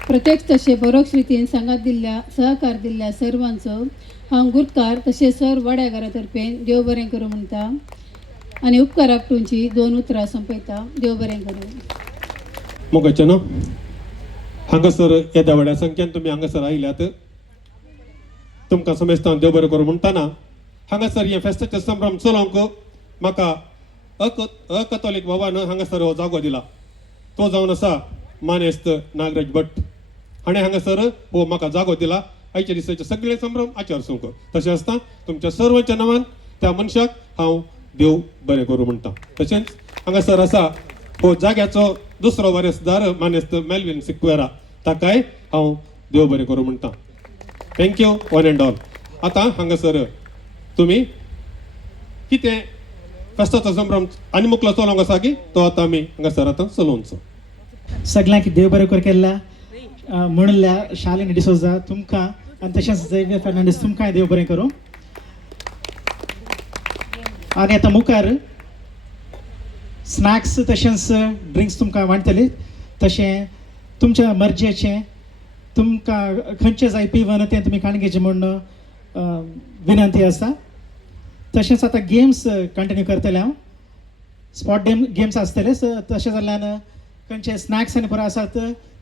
प्रत्यक्ष तशें परोक्ष रितीन सांगात दिल्ल्या सहकार दिल्ल्या सर्वांचो हांव गुरकार तशें सर वाड्या घरा तर्फेन देव बरें करूं म्हणटा आनी उपकार आपटूंची 2 उतरां संपयता. देव बरें करूं. मोगाचें न्हू हांगासर येद्या व्हड्या संख्येन तुमी हांगासर आयल्यात. तुमकां समेस्तां देव बरें करूं म्हणटाना हांगासर हे फेस्ताचे संभ्रम चलोवंक म्हाका अकॅथॉलिक बाबान हांगासर हो जागो दिला. तो जावन आसा मानेस्त नागराज भट हाणें हांगासर हो म्हाका जागो दिला आयच्या दिसाचे सगळे संभ्रम आचरसूंक. तशें आसता तुमच्या सर्वांच्या नांवान त्या मनशाक हांव देव बरें करूं म्हणटा. तशेंच हांगासर आसा हो जाग्याचो दुसरो वारेसदार मानेस्त मेल्विन सिक्वेरा ताकाय हांव देव बरें करूं म्हणटा. Thank you one end all. आतां हांगासर तुमी कितें फेस्ताचो संभ्रम आनी मुखलो चलोवंक आसा की तो आतां आमी हांगासर आतां चलोवचो. सगळ्यांक देव बरें कर केल्ल्या म्हणल्या शालिनी डिसोजा तुमकां आनी तशेंच झेवियर फेर्नांडीस तुमकांय देव बरें करूं. आनी आतां मुखार स्नॅक्स तशेंच ड्रिंक्स तुमकां वांटतली. तशें तुमच्या मर्जेचें तुमकां खंयचें जाय पिवन तें तुमी काणगेचें म्हणून विनंती आसा. तशेंच आतां गेम्स कंटिन्यू करतले हांव. स्पॉट गेम्स आसतले तशें जाल्ल्यान खंयचे स्नॅक्स आनी पुरो आसात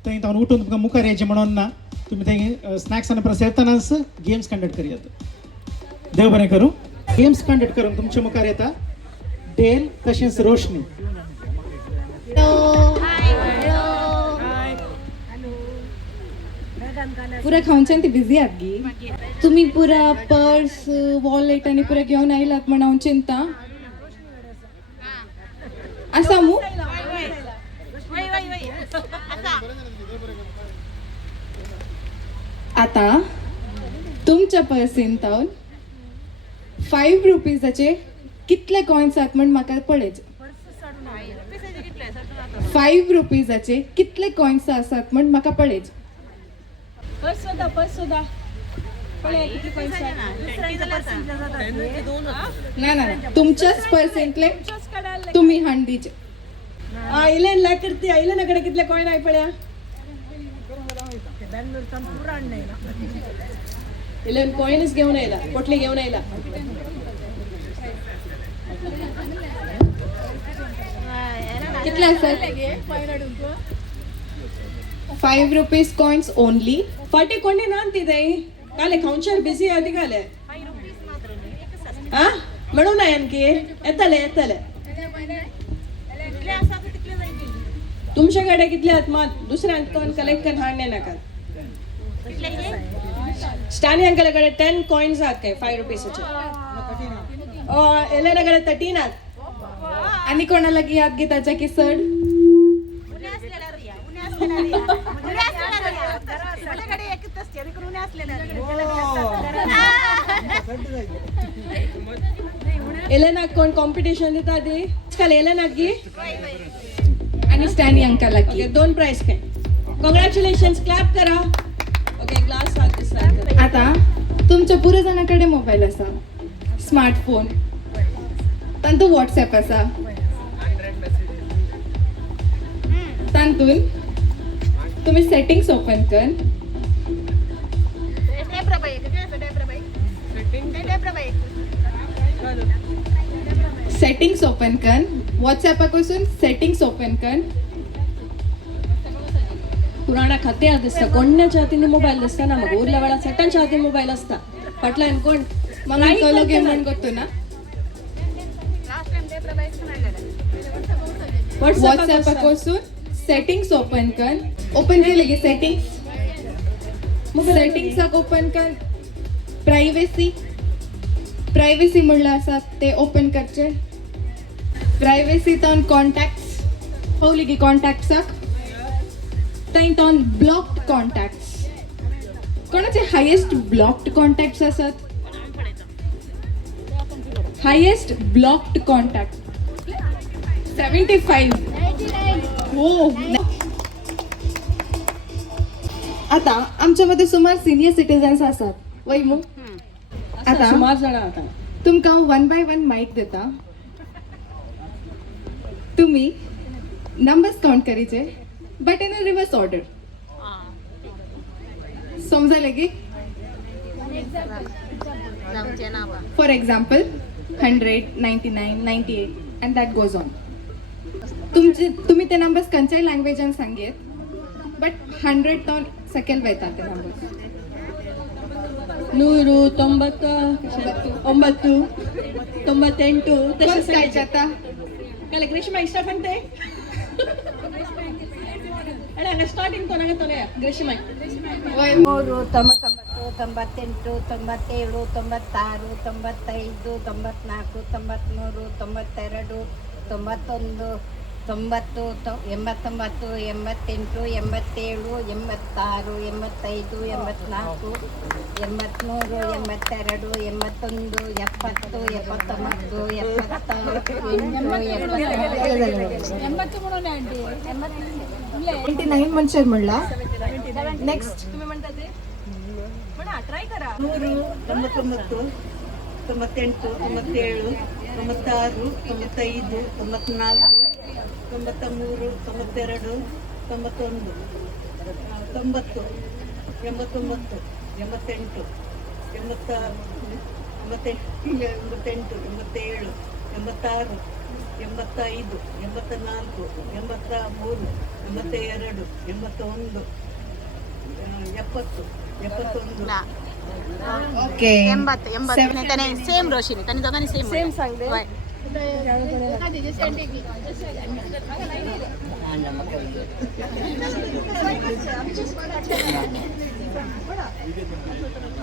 थंय तावन उठून तुमकां मुखार येचें म्हणून ना तुमी थंय स्नॅक्स आनी परस येतानाच गेम्स कंडक्ट करात देव बरें करूं गेम्स कंडक्ट करून तुमच्या मुखार येता डेल तशेंच रोशनी पुरा खावच्यान ती बिझी आहात गी तुम्ही पुरा पर्स वॉलेट आणि पुरा घेऊन आयलात म्हण हांव चिंता आसा मू आता तुमच्या पर्सींत 5 रुपीजाचे कितले कॉइन्स आहात म्हण म्हाका पळयचे 5 रुपीजाचे कितले कॉइन्स आसात म्हण म्हाका पळयचे ना ना तुमच्याच पर्सेंटले तुम्ही हांडीचे आयलेन ला करती आयलेन कडे कितले कॉइन आय पळ्या इलेन कॉइन्स घेऊन आयला पोटली घेऊन आयला कितले आसात 5 रुपीज कॉइन्स ओनली फाटी कोणी ना ती दई काले खाऊनशार बिझी आधी काले हा म्हणून आहे आणखी येतले येतले तुमच्याकडे कितले आहात मग दुसऱ्यांकडून कलेक्ट करून हाडणे नाका स्टॅनी अंकलकडे 10 कॉइन्स आहात काय 5 रुपीजचे एलेनाकडे 13 आहात आणि कोणाला याद घेताच्या की सड एलेनाक कोण कॉम्पिटिशन दिता ती काल एलेनाक गी आणि स्टॅनी अंकाला की ओके 2 प्राइस काय कॉंग्रॅच्युलेशन्स क्लॅप करा ओके ग्लास आता तुमच्या पुरे जणांकडे मोबाईल असा स्मार्टफोन तांतून व्हॉट्सॲप असा तांतून तुम्ही सेटिंग्स ओपन कर सेटिंग्स ओपन कर व्हॉट्सॲपापासून सेटिंग्स ओपन कर पुराणा खाते दिसता कोणाच्या हातीने मोबाईल दिसता ना मग उरल्या वेळा सटांच्या हाती मोबाईल असता फाटल्यान कोण मग मी कलो गेम म्हणून करतो ना व्हॉट्सॲपापासून सेटिंग्स ओपन कर ओपन केले की सेटिंग्स सेटिंग्साक ओपन कर प्रायव्हसी म्हणलं असं ते ओपन करचे प्रायव्हसी तावन कॉन्टॅक्ट्स होली की कॉन्टॅक्ट्साक थंय तावन ब्लॉक्ड कॉन्टॅक्ट्स कोणाचे हायेस्ट ब्लॉक्ड कॉन्टॅक्ट्स असत हायेस्ट ब्लॉक्ड कॉन्टॅक्ट 75 हो आता आमच्यामध्ये सुमार सिनियर सिटीजन्स असतात वैमू आता सुमार जण आता तुमकां 1 by 1 माईक देता तुम्ही नंबर्स काउंट करीचे but in a reverse order समजले की for example 100 99 98 and that goes on तुम्ही ते नंबर्स खंयच्याय लँग्वेजान सांगेत बट 100 तावन सकयल वयता ते नंबर्स 100 90 98 कोण काय जाता काले ग्रीष्मा इष्ट पण ते अरे स्टार्टिंग कोणागे तोले ग्रीष्मा वय 3 98 97 97 96 95 94 93 92 91 90 89 88 87 86 85 84 83 82 79 म्हणशे म्हणला नेक्स्ट तुम्ही म्हणता ते म्हणा ट्राय करा 100 99 98 97 96 95 94 93 92 91 90 89 88 88 87 86 85 84 83 82 81 70 71 ओके सेम रोशिनी त्यांनी दोघांनी सेम सांगते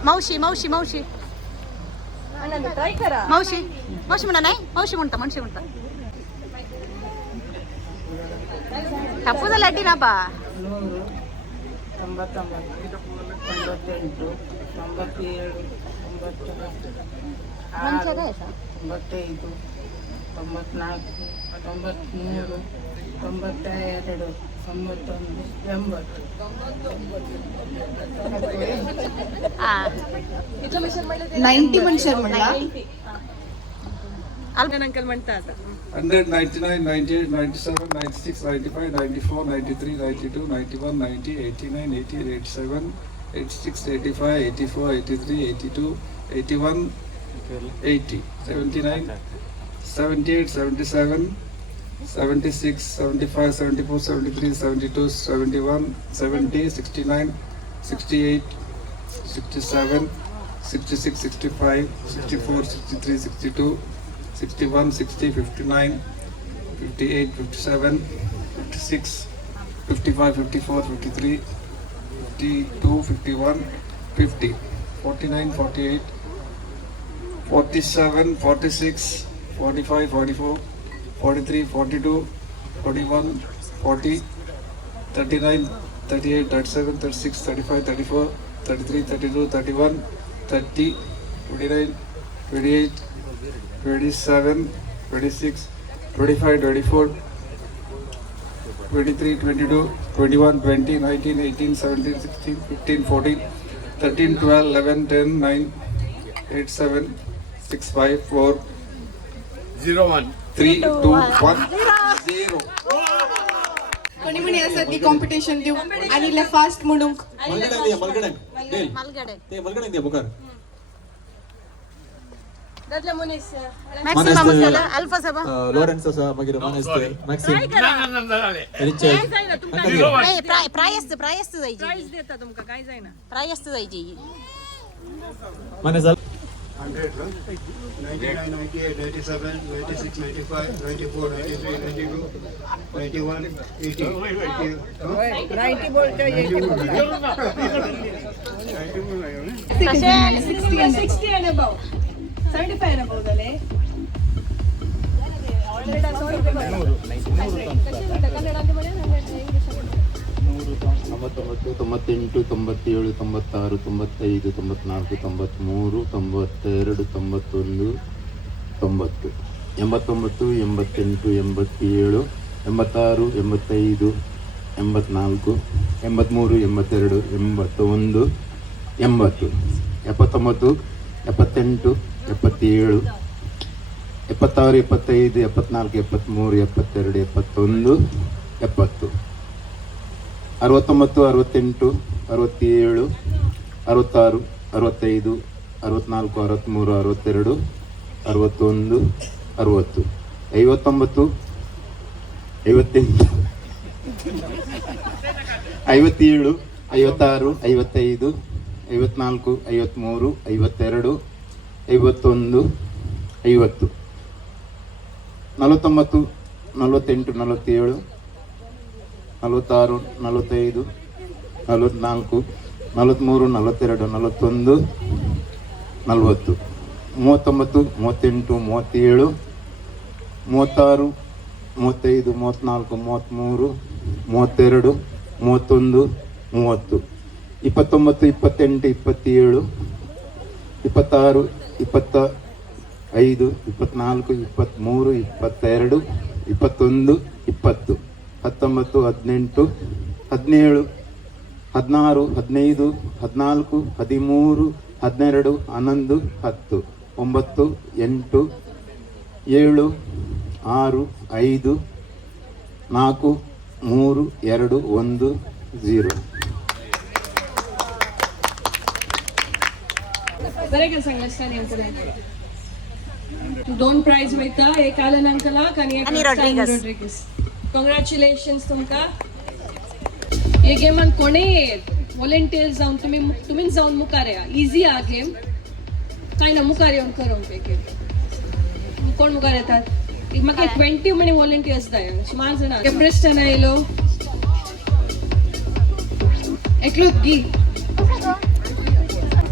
मावशी मावशी मावशी आनंद ट्राय करा मावशी मावशी म्हणा नाही मावशी म्हणता मावशी म्हणता तप्पू लाटी ना बा 90 मनशर म्हणला अंकल म्हणतात 100, 99, 98, 97, 96, 95, 94, 93, 92, 91, 90, 89, 88, 87, 86, 85, 84, 83, 82, 81, 80, 79, 78, 77, 76, 75, 74, 73, 72, 71, 70, 69, 68, 67, 66, 65, 64, 63, 62, 61, 60, 59, 58, 57, 56, 55, 54, 53, 52, 51, 50, 49, 48, 47, 46, 45, 44, 43, 42, 41, 40, 39, 38, 37, 36, 35, 34, 33, 32, 31, 30, 29, 28, 27, 26, 25, 24, 23, 22, 21, 20, 19, 18, 17, 16, 15, 14, 13, 12, 11, 10, 9, 8, 7, 6, 5, 4, 3, 2, 1, 0. कोणी म्हणे असं ती कॉम्पिटिशन देऊ आणि फास्ट म्हणून मालगडे ते मलगडे दे बुकार दादला मुनीस मॅक्सिमम असेल अल्फा सभा लॉरेन्स असा मागीर मानेस मॅक्सिम रिचर्ड नाही प्राइस जायची प्राइस देता तुमका काय जायना प्राइस जायची मानेस 100, 99, 98, 97, 96, 95, 94, 93, 92, 91, 80, 90 बोलतो 60 and above 75 and above झाले ತೊಂಬತ್ತೊಂಬತ್ತು 98 97 96 95 94 93 92 91 90 89 88 87 86 85 84 83 82 81 80 79 78 77 76 75 74 73 72 71 70 69 68 67 66 65 64 63 62 61 60 59 58 57 56 56 55 54 53 52 51 50 49 48 47 46 45 44 43 42 41 40 39 38 37 36 35 34 33 32 31 30 29 28 27 26 25 24 23 22 21 20 19 18 17 16 15 16 17 16 17 11 12 11 10 9 8 7 6 5 4 3 2 1 0 बरे का सांगलास का नेम पुढे 2 प्राइज वयता, एक आलन अंकलाक आणि एक रॉड्रिगस. कॉंग्रॅच्युलेशन्स तुमका. हे गेमान कोणे व्हॉलेंटियर जाऊन तुम्ही जाऊन मुखार या. इझी हा गेम. काय ना मुखार येऊन करूंक गेम. कोण मुखार येतात? म्हाका 20 म्हणे व्हॉलेंटियर्स जाय. 5 जाणां. केप्रेस्टन आयलो. एकलोच गी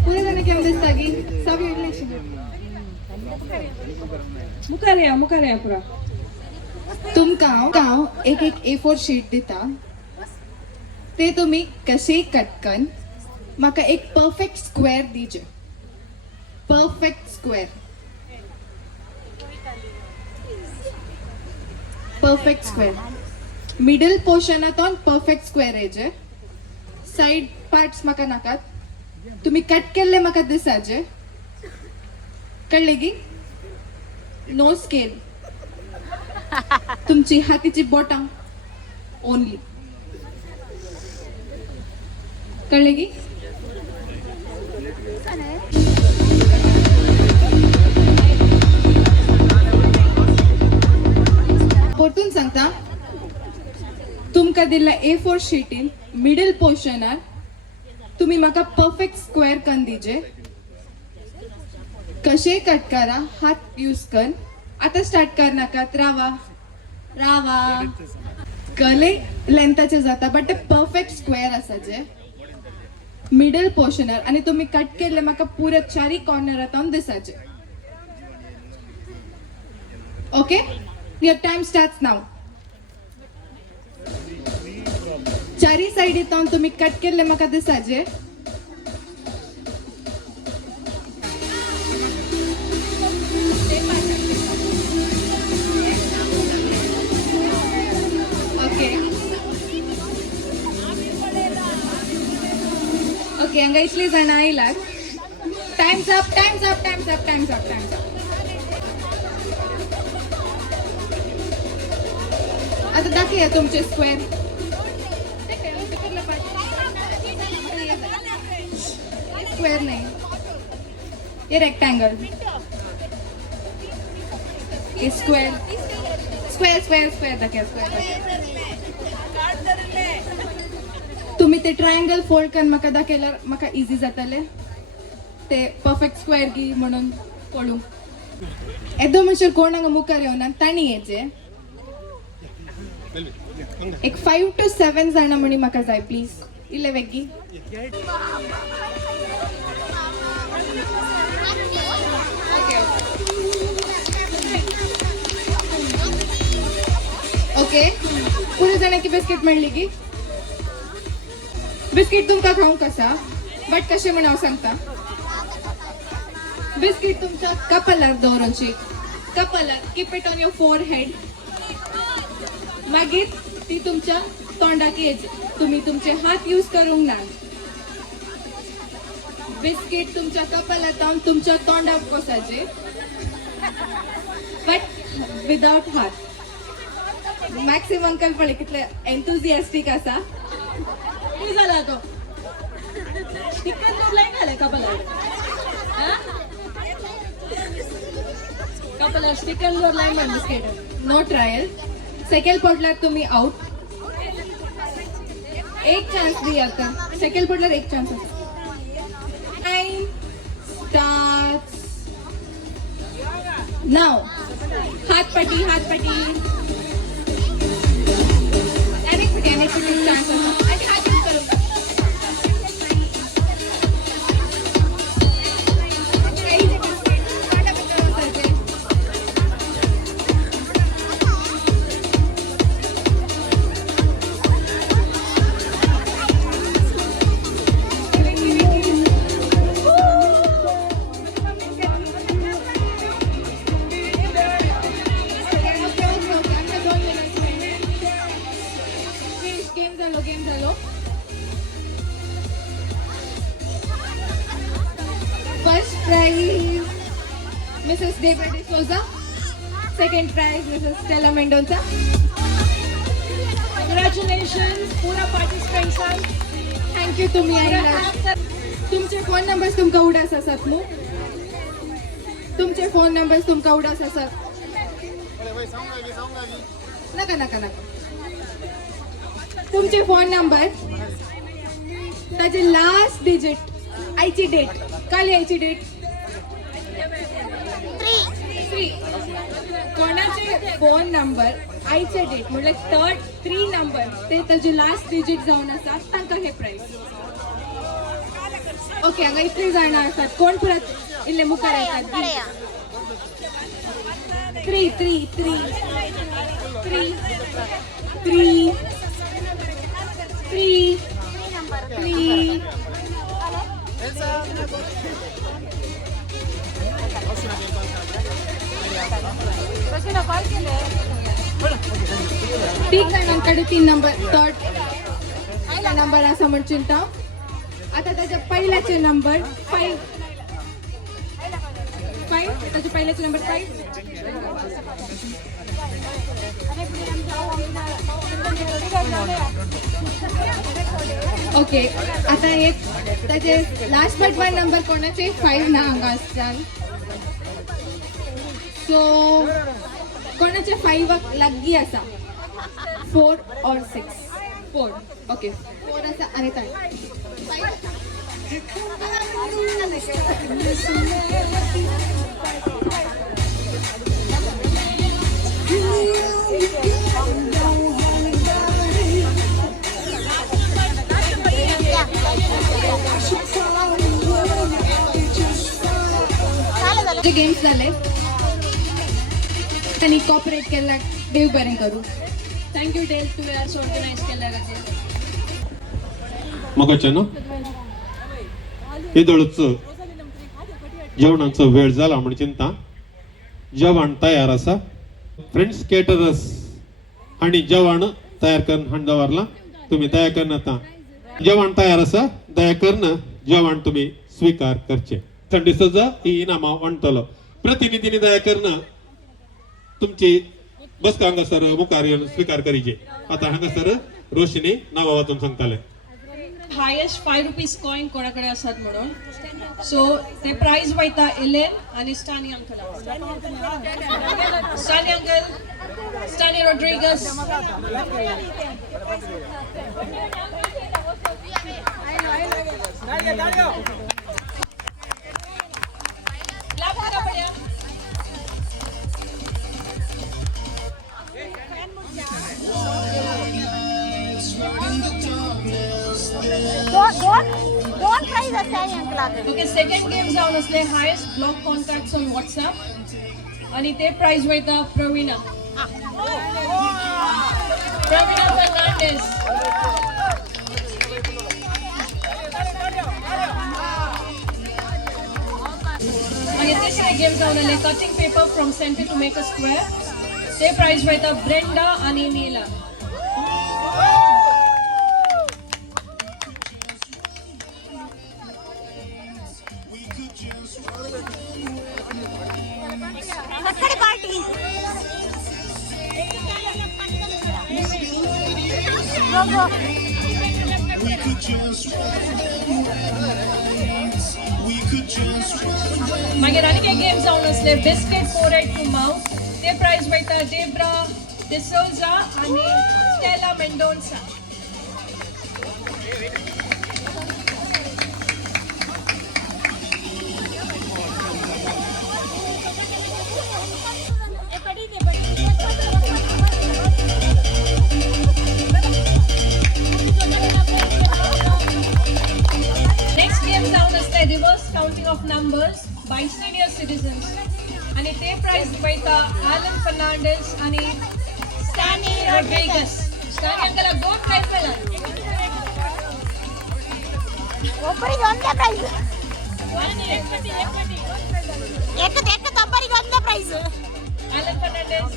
पुरे जाणे केम दिसता गी सब येतले. मुखार या पुरा. तुमका हांव एक A4 शीट दिता. ते तुम्ही कशेय कटकन म्हाका एक परफेक्ट स्क्वेअर दिजे. Perfect square. Perfect square. Middle पोर्शनातून परफेक्ट स्क्वेअर येजे. साइड पार्ट्स म्हाका नाकात. तुम्ही कट केल्ले म्हाका दिसाचे. कळले की नो स्केल. तुमची हातीची बोटां ओनली. कळले की परतून सांगता. तुमका दिल्ल्या A4 शीटीन मिडल पोर्शनार तुम्ही म्हाका परफेक्ट स्क्वेअर कन दिजे. कशे कट करा हात यूज कर. आता स्टार्ट कर नाकात. रावा कले लेंथाचे जाता बट ते परफेक्ट स्क्वेअर आसाचे मिडल पोर्शनार आणि तुम्ही कट केले म्हाका पुरे 4 कॉर्नरातून दिसाचे. Okay your time starts now. 4 साइडीतून तुम्ही कट केले म्हाका दिसाचे. ओके हांगा इतली जाणां आयलात. Times up. आता दाखया तुमचे स्क्वेअर. स्क्वेअर नाही ये रेक्टँगल. ये स्क्वेअर दाखया. तुम्ही ते ट्रायंगल फोल्ड करून म्हाका दाखयल्यार म्हाका इझी जातले ते परफेक्ट स्क्वेअर गी म्हणून कळू. येदो म्हणसर कोण हांगा मुखार येवना ताणी येचे. एक 5 to 7 जाणां म्हणी म्हाका जाय प्लीज. इल्ले वेगी. ओके पुरे जाणांकी बिस्कीट मेळ्ळी की. बिस्कीट तुमका खाऊंक आसा बट कशें म्हण हांव सांगता. बिस्कीट तुमच्या कपालार दवरूची. कपालार keep it on your forehead. मागीर ती तुमच्या तोंडाक येची. तुम्ही तुमचे हात यूज करूंक ना. बिस्कीट तुमच्या कपालांतून तुमच्या तोंडाक कोसाचे बट विदाउट हात. मॅक्सिम अंकल पळय कितले एंथुझियास्टिक आसा. किती झाला तो स्टिकर लाईन घालाय कपालार. कपालार स्टिकर लाईन मार बिस्किट. No trial. सेकंड पडल्यार तुम्ही आउट. एक चान्स दिया आता. सेकंड पडल्यार एक चान्स आसा. Time starts now. हातपटी अनेक चान्स आसा. आणि हात यूज करू. गेम झालो. First prize Mrs Debra D'Souza. Second prize Mrs Stella Mendoza. Congratulations पुरा पार्टिसिपंट्सांक. थँक्यू तुम्ही आयला. तुमचे फोन नंबर्स तुमका उडास आसात न्हू. तुमचे फोन नंबर तुमका उडास आसा नका नका नका तुमचे फोन नंबर त्याचे लास्ट डिजिट आयची डेट काल यायची डेट 3 कोणाचे फोन नंबर आयचे डेट म्हणजे 3 नंबर ते त्याची लास्ट डिजिट जावन आसात तांकां हे प्राइस ओके हांगा इतली जाणां आसात कोण परत इल्ले मुखार येतात 3 3 3 3 3 3 3 ठीक जणांकडे 3 नंबर 3rd नंबर असा म्हण चिंता आता त्याच्या पहिल्याचे नंबर 5 त्याचे पहिल्याचे नंबर 5 ओके आता एक त्याचे लास्ट बट 1 नंबर कोणाचे 5 ना हांगा आसतात सो कोणाचे 5 लागगी आसा 4 और 6 4 ओके 4 आसा आणि काय जे गेम्स झाले त्यांनी कॉपरेट केला देव बरें करू थँक्यू डेल तुवें आज ऑर्गनायज केल्या खातीर मगाच्यान येदोळच जेवणाचो वेळ जाला म्हण चिंता जेवण तयार आसा फ्रेंड्स केटरर्स हांणी जेवण तयार करून हाडून दवरला तुम्ही तयार करून आता जेवण तयार आसा दया करून जेवण तुम्ही स्वीकार करचे थंडी सजा ही इनामां वांटतलो प्रतिनिधींनी दया करून तुमची बसका हांगासर मुखार येवन स्वीकार करीचे आता हांगासर रोशनी नांवां वाचून सांगताले हायेस्ट 5 रुपीज कॉइन कोणाकडे आसात म्हणून सो ते प्राइज वयता एलेन आणि Stany uncle Stany Rodrigues okay second game जावन असले highest block contacts on WhatsApp आणि ते प्राइज वयता प्रवीणा फर्नांडीस आणि तिसरे गेम जावन आले cutting paper from centre to make a square ते प्राइज वयता ब्रेंडा आणि नीला मागीर आनी काही गेम जावन असले बिस्किट 4 टू माउथ ते प्राइज वयता डेब्रा डिसोजा आणि स्टेला मेंडोन्सा नेक्स्ट गेम जावन असले reverse counting of numbers by senior citizens आणि ते प्राइज वयता एलन फर्नांडीस आणि स्टॅनी रोड्रिगस स्टॅनी अंकल गोल प्राइज मेला ಒಬ್ಬರಿಗೆ ಒಂದೇ ಪ್ರೈಸ್ ಒಬ್ಬರಿಗೆ ಒಂದೇ ಪ್ರೈಸ್ एलन फर्नांडीस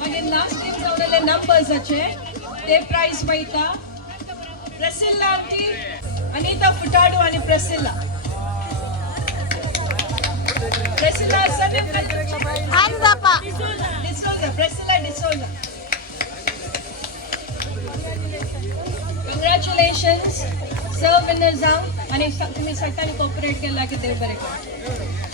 मागीर लास्ट गेम जावन आले नंबर्साचे ते प्राइज वयता प्रेसिल्ला अनीता फुटाडू आणि प्रेसिल्ला Priscilla, surname काय तुमची? Hands up. D'Souza, Priscilla D'Souza. Congratulations. Sir winner जाऊ आणि तुम्ही सगळ्यांनी कोऑपरेट केला की देव बरे करा.